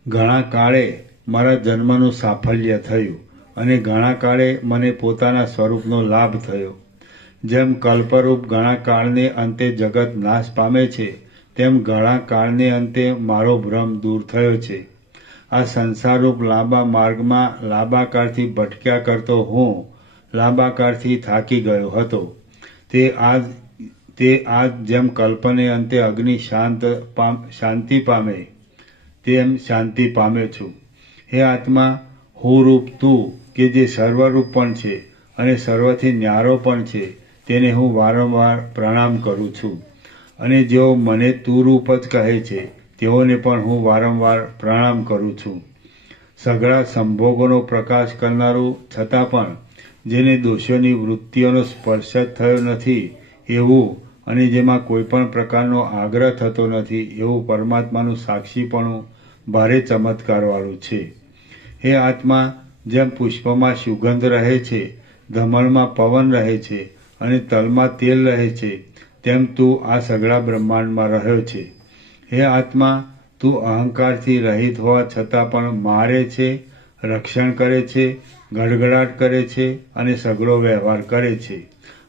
ઘણા કાળે મારા જન્મનું સાફલ્ય થયું, અને ઘણા કાળે મને પોતાના સ્વરૂપનો લાભ થયો. જેમ કલ્પરૂપ ઘણા કાળને અંતે જગત નાશ પામે છે, તેમ ઘણા કાળને અંતે મારો ભ્રમ દૂર થયો છે. આ સંસારરૂપ લાંબા માર્ગમાં લાંબા કાળથી ભટક્યા કરતો હું લાંબા કાળથી થાકી ગયો હતો. તે આજ જેમ કલ્પને અંતે અગ્નિ શાંતિ પામે તેમ શાંતિ પામ્યો છું. હે આત્મા, હું રૂપ તું કે જે સર્વરૂપ પણ છે અને સર્વથી ન્યારો પણ છે, તેને હું વારંવાર પ્રણામ કરું છું. અને જેઓ મને તું રૂપ જ કહે છે, તેઓને પણ હું વારંવાર પ્રણામ કરું છું. સઘળા સંભોગોનો પ્રકાશ કરનારું, છતાં પણ જેને દોષોની વૃત્તિઓનો સ્પર્શ જ થયો નથી એવું, અને જેમાં કોઈ પણ પ્રકારનો આગ્રહ થતો નથી એવું પરમાત્માનું સાક્ષીપણું ભારે ચમત્કારવાળું છે. હે આત્મા, જેમ પુષ્પમાં સુગંધ રહે છે, ધમણમાં પવન રહે છે અને તલમાં તેલ રહે છે, તેમ તું આ સઘળા બ્રહ્માંડમાં રહ્યો છે. હે આત્મા, તું અહંકારથી રહિત હોવા છતાં પણ મારે છે, રક્ષણ કરે છે, ગડગડાટ કરે છે અને સઘળો વ્યવહાર કરે છે.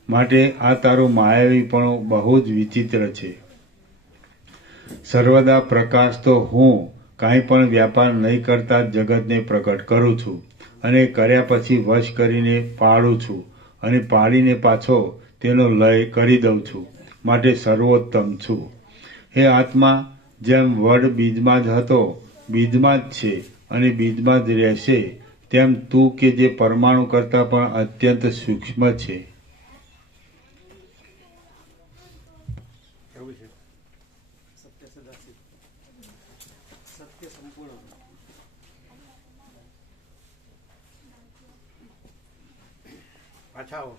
માટે આ તારું માયાવીપણું બહુ જ વિચિત્ર છે. સર્વદા પ્રકાશ તો હું કાંઈ પણ વ્યાપાર નહીં કરતા જ જગતને પ્રગટ કરું છું, અને કર્યા પછી વશ કરીને પાડું છું, અને પાડીને પાછો તેનો લય કરી દઉં છું. માટે સર્વોત્તમ છું. હે આત્મા, જેમ વડ બીજમાં જ હતો, બીજમાં જ છે અને બીજમાં જ રહેશે, તેમ તું કે જે પરમાણુ કરતાં પણ અત્યંત સૂક્ષ્મ છે. એવું છે. સત્ય સદાશિવ, સત્ય સંપૂર્ણ. પાછા આવો.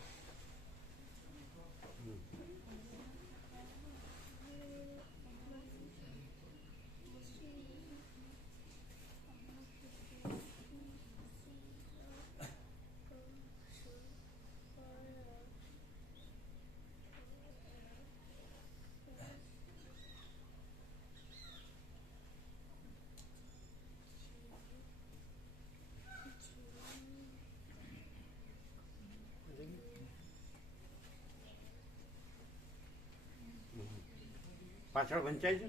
પાછળ વંચાય છે.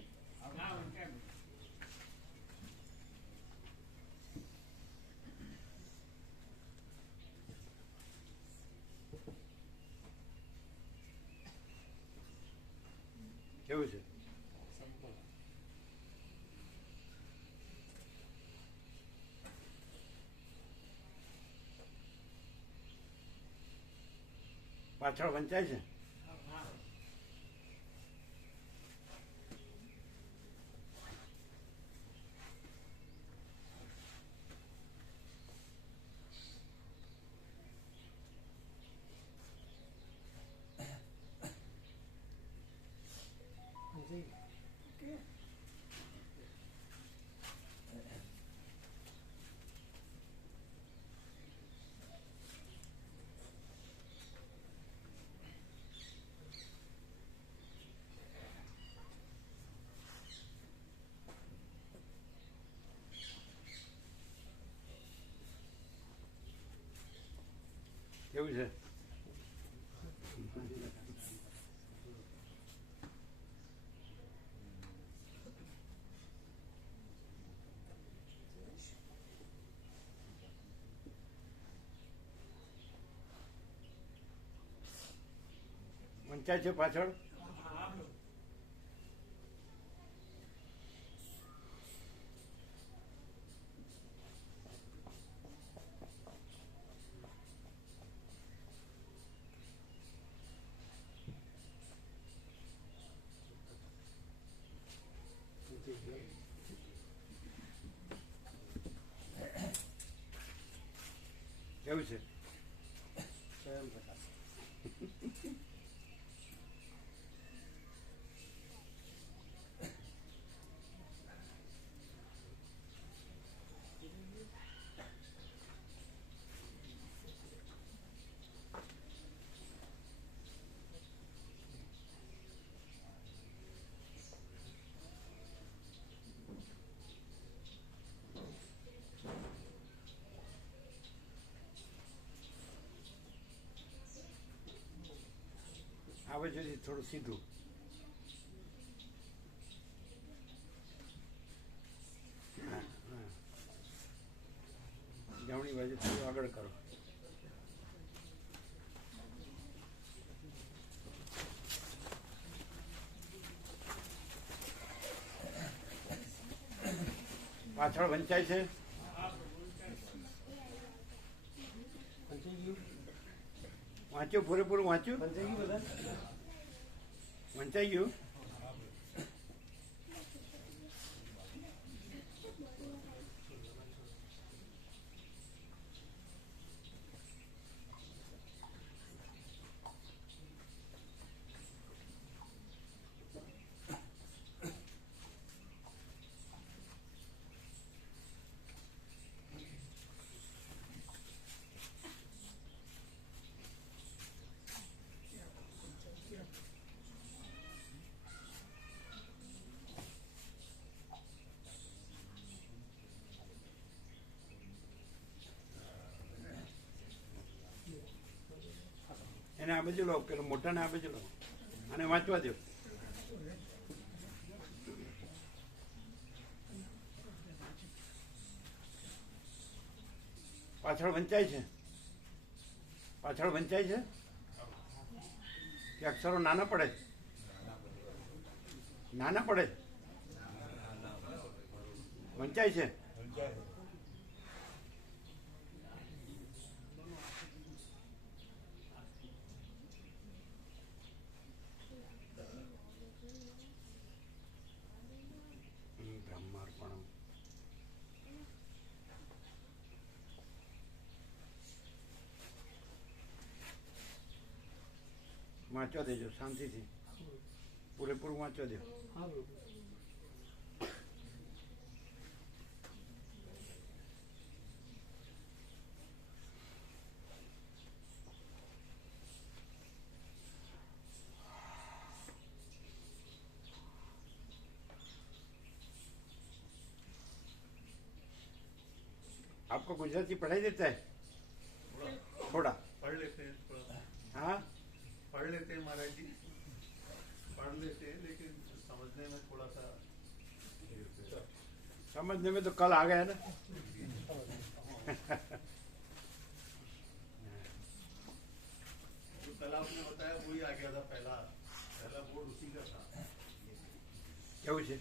કેવું છે? પાછળ વંચાય છે. વંચાય છે પાછળ? કેવું છે? સ્વયંપ્રકાશ. આવે છે થોડું સીધું. હા, હા. જમણી બાજુ થોડું આગળ કરો. પાછળ વંચાય છે? પંચાઈ ગયું? વાંચ્યું પૂરેપૂરું વાંચ્યું? પંચાઈ ગયું બધા? વંચાઈ ગયું? એને આ બાજુ લો, પેલો મોટાને આ બાજુ લો અને વાંચવા દો. પાછળ વંચાય છે? પાછળ વંચાય છે કે અક્ષરો નાના પડે? નાના પડે? વંચાય છે? બ્રહ્માર્પણમ. વાંચવા દેજો શાંતિથી, પૂરેપૂરું વાંચવા દો. હા બરોબર. आपको गुजराती पढ़ाई देता है? थोड़ा पढ़ लेते हैं थोड़ा, हाँ. पढ़ लेते हैं महाराज जी, पढ़ लेते हैं लेकिन समझने में थोड़ा सा समझने में तो कल आ गया ना. जो कल आपने बताया वही आ गया था, पहला बोर्ड उसी का था. કેવું છે?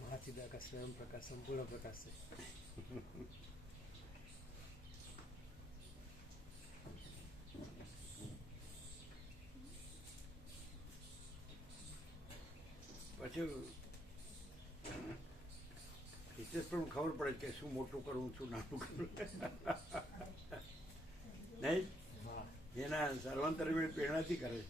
મહાચિદાકાશ સ્વયંપ્રકાશ સંપૂર્ણ પ્રકાશ છે. પછી રિસેસ પણ ખબર પડે કે શું મોટું કરવું શું નાનું કરવું. નહીં, એના સર્વાંતર પ્રેરણાથી કરે.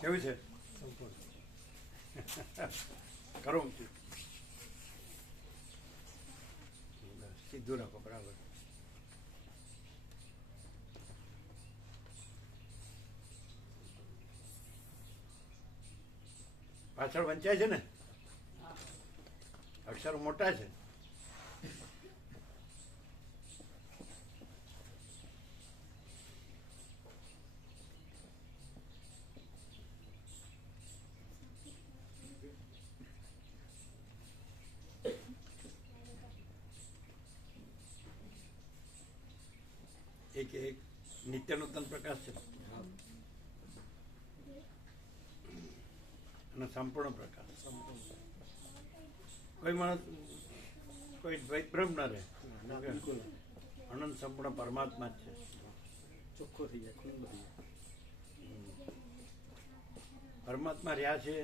કેવું છે? સંપૂર્ણ કરો સીધું રાખો બરાબર. પાછળ વંચાય છે ને, અક્ષરો મોટા છે. એક એક નિત્ય નૂતન પ્રકાશ છે અને સંપૂર્ણ પ્રકાશ. કોઈ માણસ કોઈ દ્વૈત બ્રહ્મ ના રહે, બિલકુલ અનંત સંપૂર્ણ પરમાત્મા જ છે. ચોખ્ખો થઈ જાય, ખુલ્લો થઈ જાય. પરમાત્મા રહ્યા છે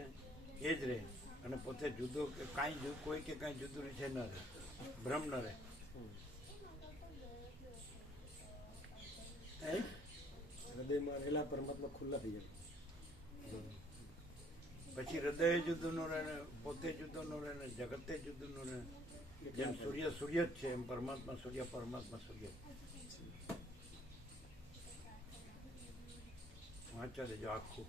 એ જ રહે અને પોતે જુદો કે કાંઈ કોઈ કે કાંઈ જુદું રીતે ન રહે, ભ્રમ ન રહે. હૃદયમાં રહેલા પરમાત્મા ખુલ્લા થઈ જાય. પછી હૃદય જુદું ન રહે ને પોતે જુદું ન રહે ને જગતે જુદું ન રહે. જેમ સૂર્ય સૂર્ય જ છે એમ પરમાત્મા સૂર્ય પરમાત્મા સૂર્ય. વાંચવા દેજો આખું.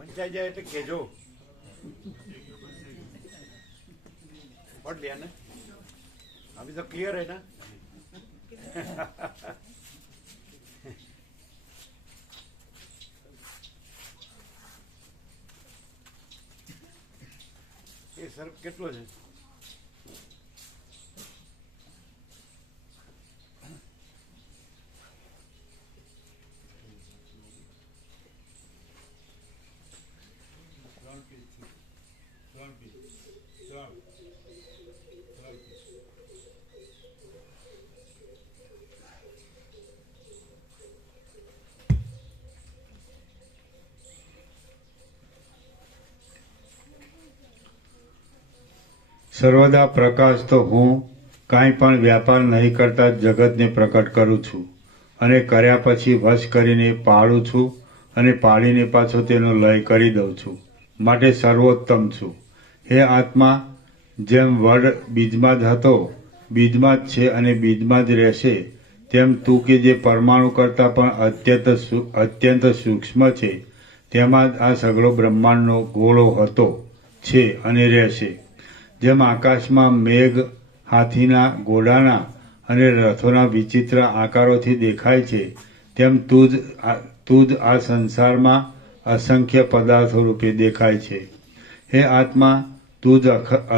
વંચાઈ જાય એટલે કેજો. પढ़ लिया ना, अभी तो क्लियर है ना. ये સર્ફ કેટલો છે? સર્વદા પ્રકાશ તો હું કાંઈ પણ વ્યાપાર નહીં કરતા જગતને પ્રકટ કરું છું અને કર્યા પછી વશ કરીને પાડું છું અને પાડીને પાછો તેનો લય કરી દઉં છું, માટે સર્વોત્તમ છું. હે આત્મા, જેમ વડ બીજમાં જ હતો, બીજમાં જ છે અને બીજમાં જ રહેશે, તેમ તું કે જે પરમાણુ કરતાં પણ અત્યંત સૂક્ષ્મ છે, તેમાં જ આ સઘળો બ્રહ્માંડનો ગોળો હતો, છે અને રહેશે. જેમ આકાશમાં મેઘ હાથીના ઘોડાના અને રથોના વિચિત્ર આકારોથી દેખાય છે, તેમ તું જ આ સંસારમાં અસંખ્ય પદાર્થો રૂપે દેખાય છે. હે આત્મા, તું જ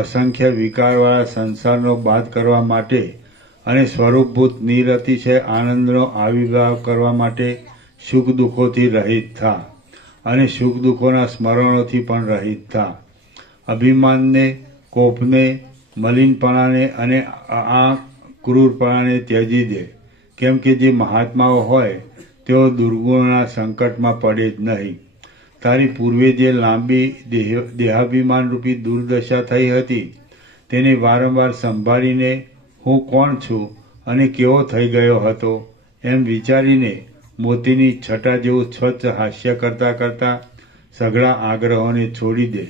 અસંખ્ય વિકારવાળા સંસારનો બાદ કરવા માટે અને સ્વરૂપભૂત નિરતિશય આનંદનો આવિર્ભાવ કરવા માટે સુખ દુઃખોથી રહિત થા અને સુખ દુઃખોના સ્મરણોથી પણ રહિત થા. અભિમાનને, કોપને, મલિનપણાને અને આ ક્રૂરપણાને ત્યજી દે, કેમ કે જે મહાત્માઓ હોય તેઓ દુર્ગુણોના સંકટમાં પડે જ નહીં. તારી પૂર્વે જે લાંબી દેહાભિમાન રૂપી દુર્દશા થઈ હતી તેને વારંવાર સંભાળીને હું કોણ છું અને કેવો થઈ ગયો હતો એમ વિચારીને મોતીની છટા જેવું સ્વચ્છ હાસ્ય કરતા કરતા સઘળા આગ્રહોને છોડી દે.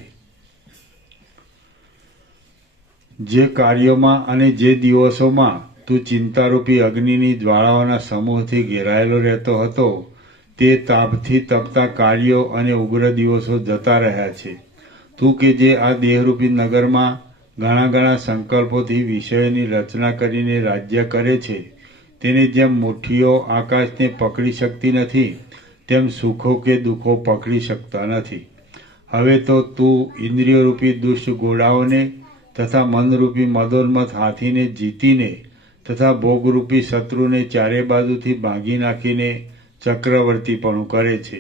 જે કાર્યોમાં અને જે દિવસોમાં તું ચિંતારૂપી અગ્નિની જ્વાળાઓના સમૂહથી ઘેરાયેલો રહેતો હતો, તે તાપથી તપતા કાર્યો અને ઉગ્ર દિવસો જતા રહ્યા છે. તું કે જે આ દેહરૂપી નગરમાં ઘણા ઘણા સંકલ્પોથી વિષયોની રચના કરીને રાજ્ય કરે છે, તેને જેમ મુઠ્ઠીઓ આકાશને પકડી શકતી નથી, તેમ સુખો કે દુઃખો પકડી શકતા નથી. હવે તો તું ઇન્દ્રિયરૂપી દુષ્ટ ઘોડાઓને તથા મનરૂપી મદોન્મત હાથીને જીતીને તથા ભોગરૂપી શત્રુને ચારે બાજુથી ભાંગી નાખીને ચક્રવર્તીપણું કરે છે.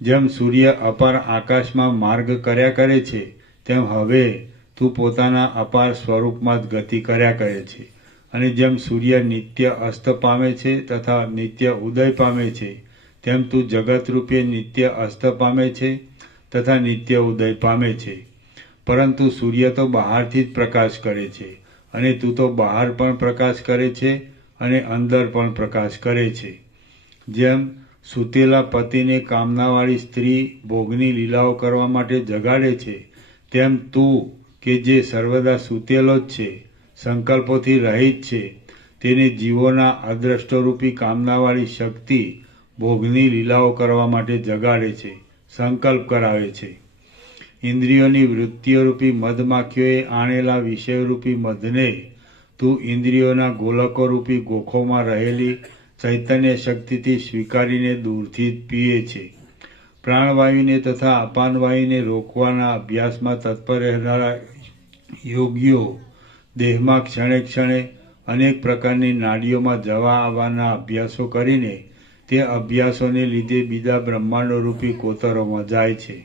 જેમ સૂર્ય અપાર આકાશમાં માર્ગ કર્યા કરે છે, તેમ હવે તું પોતાના અપાર સ્વરૂપમાં જ ગતિ કર્યા કરે છે અને જેમ સૂર્ય નિત્ય અસ્ત પામે છે તથા નિત્ય ઉદય પામે છે, તેમ તું જગતરૂપે નિત્ય અસ્ત પામે છે તથા નિત્ય ઉદય પામે છે. પરંતુ સૂર્ય તો બહારથી જ પ્રકાશ કરે છે, અને તું તો બહાર પણ પ્રકાશ કરે છે અને અંદર પણ પ્રકાશ કરે છે. જેમ સૂતેલા પતિને કામનાવાળી સ્ત્રી ભોગની લીલાઓ કરવા માટે જગાડે છે, તેમ તું કે જે સર્વદા સૂતેલો જ છે, સંકલ્પોથી રહિત છે, તેને જીવોના અદ્રષ્ટરૂપી કામનાવાળી શક્તિ ભોગની લીલાઓ કરવા માટે જગાડે છે, સંકલ્પ કરાવે છે. ઇન્દ્રિયોની વૃત્તિઓરૂપી મધમાખીઓએ આણેલા વિષયરૂપી મધને તું ઇન્દ્રિયોના ગોલકોરૂપી ગોખોમાં રહેલી ચૈતન્ય શક્તિથી સ્વીકારીને દૂરથી જ પીએ છે. પ્રાણવાયુને તથા અપાનવાયુને રોકવાના અભ્યાસમાં તત્પર રહેનારા યોગીઓ દેહમાં ક્ષણે ક્ષણે અનેક પ્રકારની નાડીઓમાં જવા આવવાના અભ્યાસો કરીને તે અભ્યાસોને લીધે બીજા બ્રહ્માંડો રૂપી કોતરોમાં જાય છે.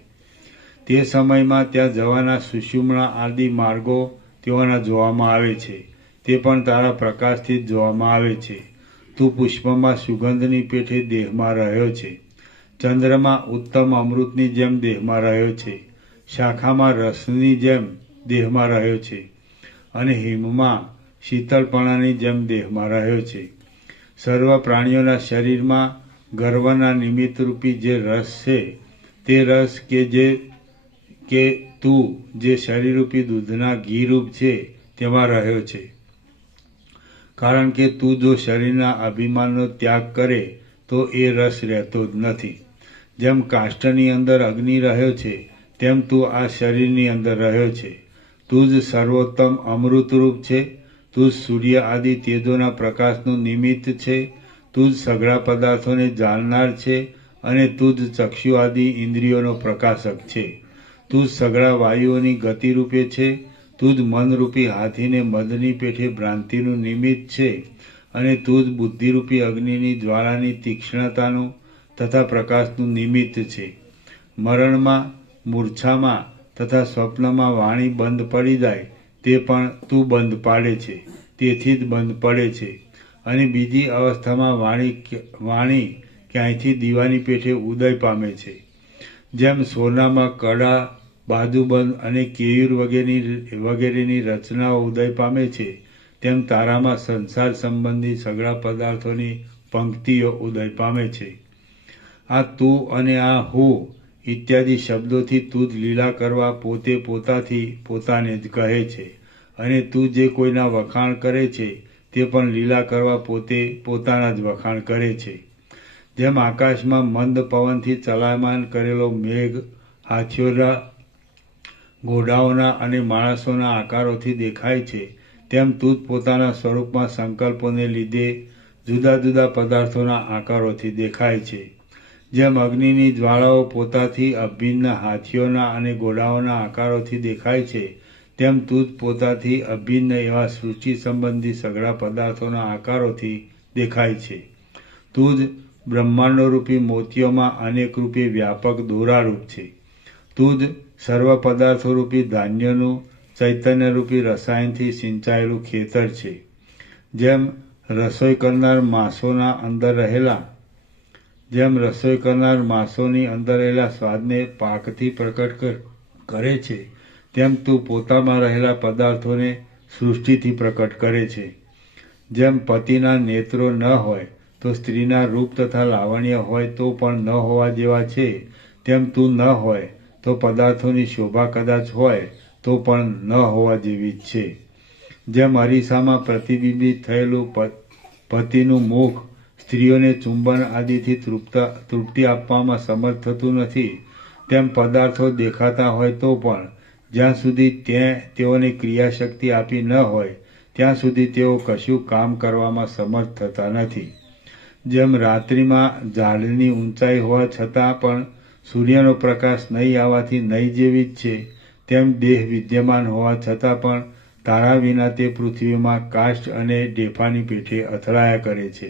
તે સમયમાં ત્યાં જવાના સુષુમ્ના આદિ માર્ગો તેઓના જોવામાં આવે છે. તે પણ તારા પ્રકાશથી જ જોવામાં આવે છે. તું પુષ્પમાં સુગંધની પેઠે દેહમાં રહ્યો છે. ચંદ્રમાં ઉત્તમ અમૃતની જેમ દેહમાં રહ્યો છે. શાખામાં રસની જેમ દેહમાં રહ્યો છે. અને હિમમાં શીતળપણાની જેમ દેહમાં રહ્યો છે. સર્વ પ્રાણીઓના શરીરમાં ગર્વના નિમિત્તરૂપી જે રસ છે, તે રસ કે તું જે શરીરરૂપી દૂધના ઘીરૂપ છે તેમાં રહ્યો છે. કારણ કે તું જો શરીરના અભિમાનનો ત્યાગ કરે તો એ રસ રહેતો જ નથી. જેમ કાષ્ઠની અંદર અગ્નિ રહ્યો છે, તેમ તું આ શરીરની અંદર રહ્યો છે. તું જ સર્વોત્તમ અમૃતરૂપ છે. તું જ સૂર્ય આદિ તેજોના પ્રકાશનું નિમિત્ત છે. તું જ સઘળા પદાર્થોને જાણનાર છે, અને તું જ ચક્ષુ આદિ ઇન્દ્રિયોનો પ્રકાશક છે. તું જ સઘળા વાયુઓની ગતિરૂપે છે. તું જ મનરૂપી હાથીને મદની પેઠે ભ્રાંતિનું નિમિત્ત છે, અને તું જ બુદ્ધિરૂપી અગ્નિની જ્વાળાની તીક્ષ્ણતાનું તથા પ્રકાશનું નિમિત્ત છે. મરણમાં, મૂર્છામાં તથા સ્વપ્નમાં વાણી બંધ પડી જાય તે પણ તું બંધ પાડે છે, તેથી જ બંધ પડે છે. અને બીજી અવસ્થામાં વાણી ક્યાંયથી દીવાની પેઠે ઉદય પામે છે. જેમ સોનામાં કડા, બાજુબંધ અને કેયુર વગેરેની રચનાઓ ઉદય પામે છે, તેમ તારામાં સંસાર સંબંધી સઘળા પદાર્થોની પંક્તિઓ ઉદય પામે છે. આ તું અને આ હું ઇત્યાદિ શબ્દોથી તું જ લીલા કરવા પોતે પોતાથી પોતાને જ કહે છે. અને તું જે કોઈના વખાણ કરે છે તે પણ લીલા કરવા પોતે પોતાના જ વખાણ કરે છે. જેમ આકાશમાં મંદ પવનથી ચલાયમાન કરેલો મેઘ હાથીઓના, ઘોડાઓના અને માણસોના આકારોથી દેખાય છે, તેમ તું જ પોતાના સ્વરૂપમાં સંકલ્પોને લીધે જુદા જુદા પદાર્થોના આકારોથી દેખાય છે. જેમ અગ્નિની જ્વાળાઓ પોતાથી અભિન્ન હાથીઓના અને ઘોડાઓના આકારોથી દેખાય છે, તેમ તું જ પોતાથી અભિન્ન એવા સૃષ્ટિ સંબંધી સઘળા પદાર્થોના આકારોથી દેખાય છે. તું જ બ્રહ્માંડોરૂપી મોતીઓમાં અનેક રૂપે વ્યાપક દોરારૂપ છે. તું જ સર્વ પદાર્થોરૂપી ધાન્યનું ચૈતન્યરૂપી રસાયણથી સિંચાયેલું ખેતર છે. જેમ રસોઈ કરનાર માસોની અંદર રહેલા સ્વાદને પાકથી પ્રકટ કરે છે, તેમ તું પોતામાં રહેલા પદાર્થોને સૃષ્ટિથી પ્રકટ કરે છે. જેમ પતિના નેત્રો ન હોય તો સ્ત્રીના રૂપ તથા લાવણ્ય હોય તો પણ ન હોવા જેવા છે, તેમ તું ન હોય તો પદાર્થોની શોભા કદાચ હોય તો પણ ન હોવા જેવી જ છે. જેમ અરીસામાં પ્રતિબિંબિત થયેલું પતિનું મુખ સ્ત્રીઓને ચુંબન આદિથી તૃપ્તિ આપવામાં સમર્થ થતું નથી, તેમ પદાર્થો દેખાતા હોય તો પણ જ્યાં સુધી તેઓને ક્રિયાશક્તિ આપી ન હોય ત્યાં સુધી તેઓ કશું કામ કરવામાં સમર્થ થતા નથી. જેમ રાત્રિમાં ઝાડની ઊંચાઈ હોવા છતાં પણ સૂર્યનો પ્રકાશ નહીં આવવાથી નહીં જેવી જ છે, તેમ દેહ વિદ્યમાન હોવા છતાં પણ તારા વિના તે પૃથ્વીમાં કાષ્ઠ અને ઢેફાની પેઠે અથડાયા કરે છે.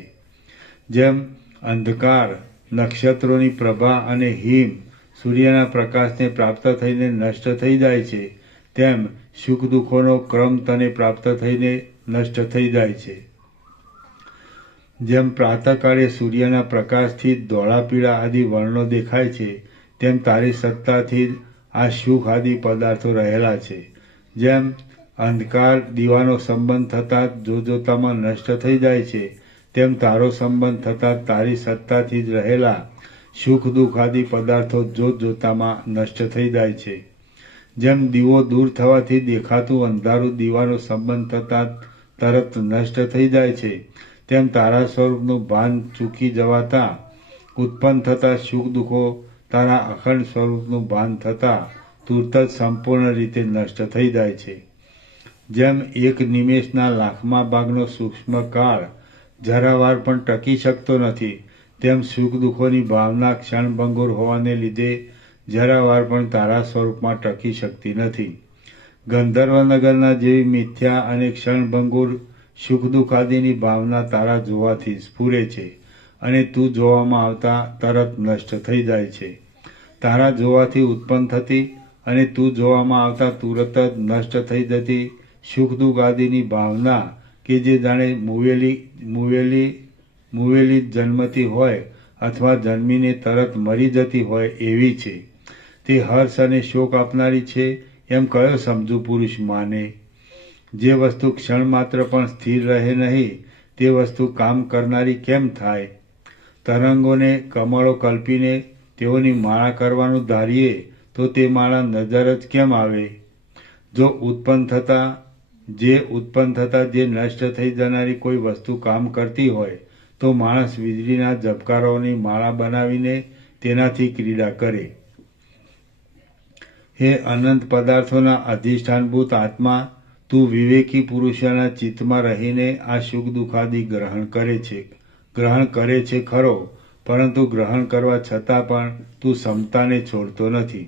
જેમ અંધકાર, નક્ષત્રોની પ્રભા અને હિમ સૂર્યના પ્રકાશને પ્રાપ્ત થઈને નષ્ટ થઈ જાય છે, તેમ સુખ દુઃખોનો ક્રમ તને પ્રાપ્ત થઈને નષ્ટ થઈ જાય છે. જેમ પ્રાતઃકાળે સૂર્યના પ્રકાશથી ધોળા પીળા આદિ વર્ણો દેખાય છે, તેમ તારી સત્તાથી જ આ સુખ આદિ પદાર્થો રહેલા છે. જેમ અંધકાર દીવાનો સંબંધ થતાં જોતજોતામાં નષ્ટ થઈ જાય છે, તેમ તારો સંબંધ થતાં તારી સત્તાથી જ રહેલા સુખ દુઃખ આદિ પદાર્થો જોતજોતામાં નષ્ટ થઈ જાય છે. જેમ દીવો દૂર થવાથી દેખાતું અંધારું દીવાનો સંબંધ થતાં તરત નષ્ટ થઈ જાય છે, તેમ તારા સ્વરૂપનું ભાન ચૂકી જવાતા ઉત્પન્ન થતા સુખ દુઃખો તારા અખંડ સ્વરૂપનું ભાન થતાં તુરત જ સંપૂર્ણ રીતે નષ્ટ થઈ જાય છે. જેમ એક નિમેષના લાખમાં ભાગનો સૂક્ષ્મ કાળ જરાવાર પણ ટકી શકતો નથી, તેમ સુખ દુઃખોની ભાવના ક્ષણભંગુર હોવાને લીધે જરાવાર પણ તારા સ્વરૂપમાં ટકી શકતી નથી. ગંધર્વનગરના જેવી મિથ્યા અને ક્ષણભંગુર સુખ દુઃખ આદિની ભાવના તારા જોવાથી સ્ફુરે છે અને તું જોવામાં આવતા તરત નષ્ટ થઈ જાય છે. તારા જોવાથી ઉત્પન્ન થતી અને તું જોવામાં આવતા તુરત જ નષ્ટ થઈ જતી સુખ દુઃખ આદિની ભાવના કે જે જાણે મુવેલી જન્મતી હોય અથવા જન્મીને તરત મરી જતી હોય એવી છે. તે હર્ષ અને શોક આપનારી છે એમ કયો સમજુ પુરુષ માને? જે વસ્તુ ક્ષણ માત્ર પણ સ્થિર રહે નહીં, તે વસ્તુ કામ કરનારી કેમ થાય? તરંગોને કમળો કલ્પીને તેઓની માળા કરવાનું ધારીએ તો તે માળા નજર જ કેમ આવે? જો ઉત્પન્ન થતા જે નષ્ટ થઈ જનારી કોઈ વસ્તુ કામ કરતી હોય તો માણસ વીજળીના ઝબકારાઓની માળા બનાવીને તેનાથી ક્રીડા કરે. હે અનંત પદાર્થોના અધિષ્ઠાનભૂત આત્મા, તું વિવેકી પુરુષોના ચિત્તમાં રહીને આ સુખ દુઃખાદિ ગ્રહણ કરે છે ખરો, પરંતુ ગ્રહણ કરવા છતાં પણ તું સમતાને છોડતો નથી.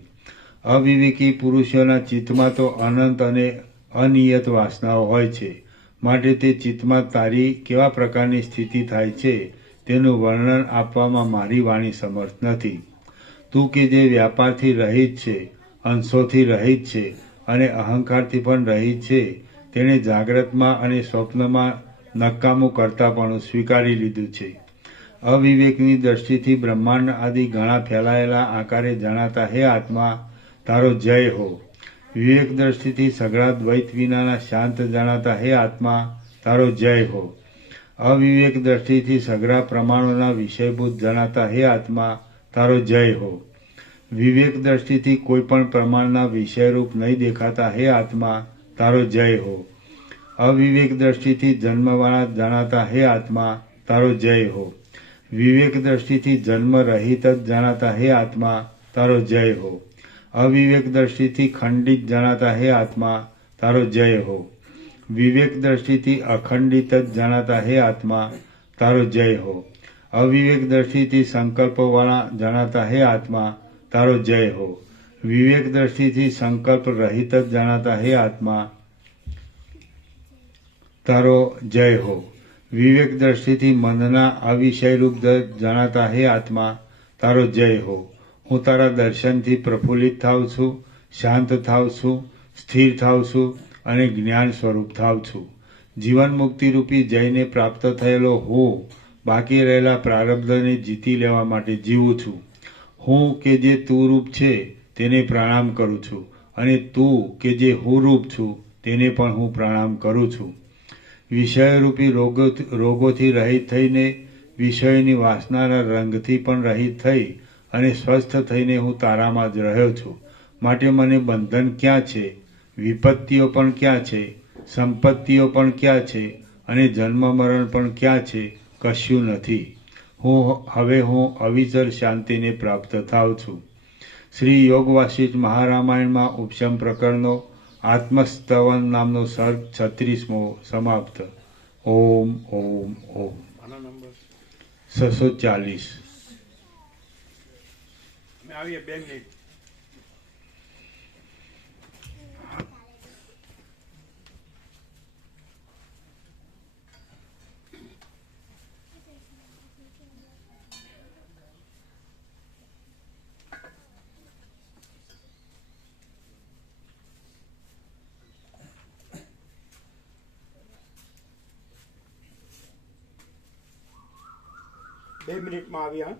અવિવેકી પુરુષોના ચિત્તમાં તો અનંત અને અનિયત વાસનાઓ હોય છે, માટે તે ચિત્તમાં તારી કેવા પ્રકારની સ્થિતિ થાય છે તેનું વર્ણન આપવામાં મારી વાણી સમર્થ નથી. તું કે જે વ્યાપારથી રહિત છે, અંશોથી રહિત છે અને અહંકારથી પણ રહિત છે, તેણે જાગ્રતમાં અને સ્વપ્નમાં નકામું કરતાપણું સ્વીકારી લીધું છે. અવિવેકની દ્રષ્ટિથી બ્રહ્માંડ આદિ ઘણા ફેલાયેલા આકારે જણાતા હે આત્મા, તારો જય હો. વિવેક દ્રષ્ટિથી સઘળા દ્વૈત વિનાના શાંત જણાતા હે આત્મા, તારો જય હો. અવિવેક દ્રષ્ટિથી સઘળા પ્રમાણોના વિષયભૂત જણાતા હે આત્મા, તારો જય હો. વિવેક દ્રષ્ટિથી કોઈ પણ પ્રમાણના વિષયરૂપ નહીં દેખાતા હે આત્મા, તારો જય હો. અવિવેક દ્રષ્ટિથી જન્મવાળા જણાતા હે આત્મા, તારો જય હો. વિવેક દ્રષ્ટિથી જન્મ રહિત જ જણાતા હે આત્મા, તારો જય હો. અવિવેક દ્રષ્ટિથી ખંડિત જણાતા હે આત્મા, તારો જય હો. વિવેક દ્રષ્ટિથી અખંડિત જ જણાતા હે આત્મા, તારો જય હો. અવિવેક દ્રષ્ટિથી સંકલ્પવાળા જણાતા હે આત્મા, તારો જય હો. વિવેક દ્રષ્ટિથી સંકલ્પ રહિત જ જણાતા હે આત્મા, તારો જય હો. વિવેક દ્રષ્ટિથી મનના અવિષયરૂપ જણાતા હે આત્મા, તારો જય હો. હું તારા દર્શનથી પ્રફુલ્લિત થાઉં છું, શાંત થાઉં છું, સ્થિર થાઉં છું અને જ્ઞાન સ્વરૂપ થાઉં છું. જીવન મુક્તિરૂપી જયને પ્રાપ્ત થયેલો હું બાકી રહેલા પ્રારબ્ધને જીતી લેવા માટે જીવું છું. હું કે જે તું રૂપ છે તેને પ્રણામ કરું છું અને તું કે જે હું રૂપ છું તેને પણ હું પ્રણામ કરું છું. વિષયરૂપી રોગોથી રહિત થઈને, વિષયોની વાસનાના રંગથી પણ રહિત થઈ અને સ્વસ્થ થઈને હું તારામાં જ રહ્યો છું. માટે મને બંધન ક્યાં છે, વિપત્તિઓ પણ ક્યાં છે, સંપત્તિઓ પણ ક્યાં છે અને જન્મ મરણ પણ ક્યાં છે? કશું નથી. હવે હું અવિચર શાંતિને પ્રાપ્ત થાઉં છું. શ્રી યોગ વાસિષ્ઠ મહારામાયણમાં ઉપશમ પ્રકરણનો આત્મસ્તવન નામનો સર્ગ 36મો સમાપ્ત. ઓમ ઓમ ઓમ. 640. અમે આવીએ 2 મિનિટ. 2 મિનિટમાં આવ્યા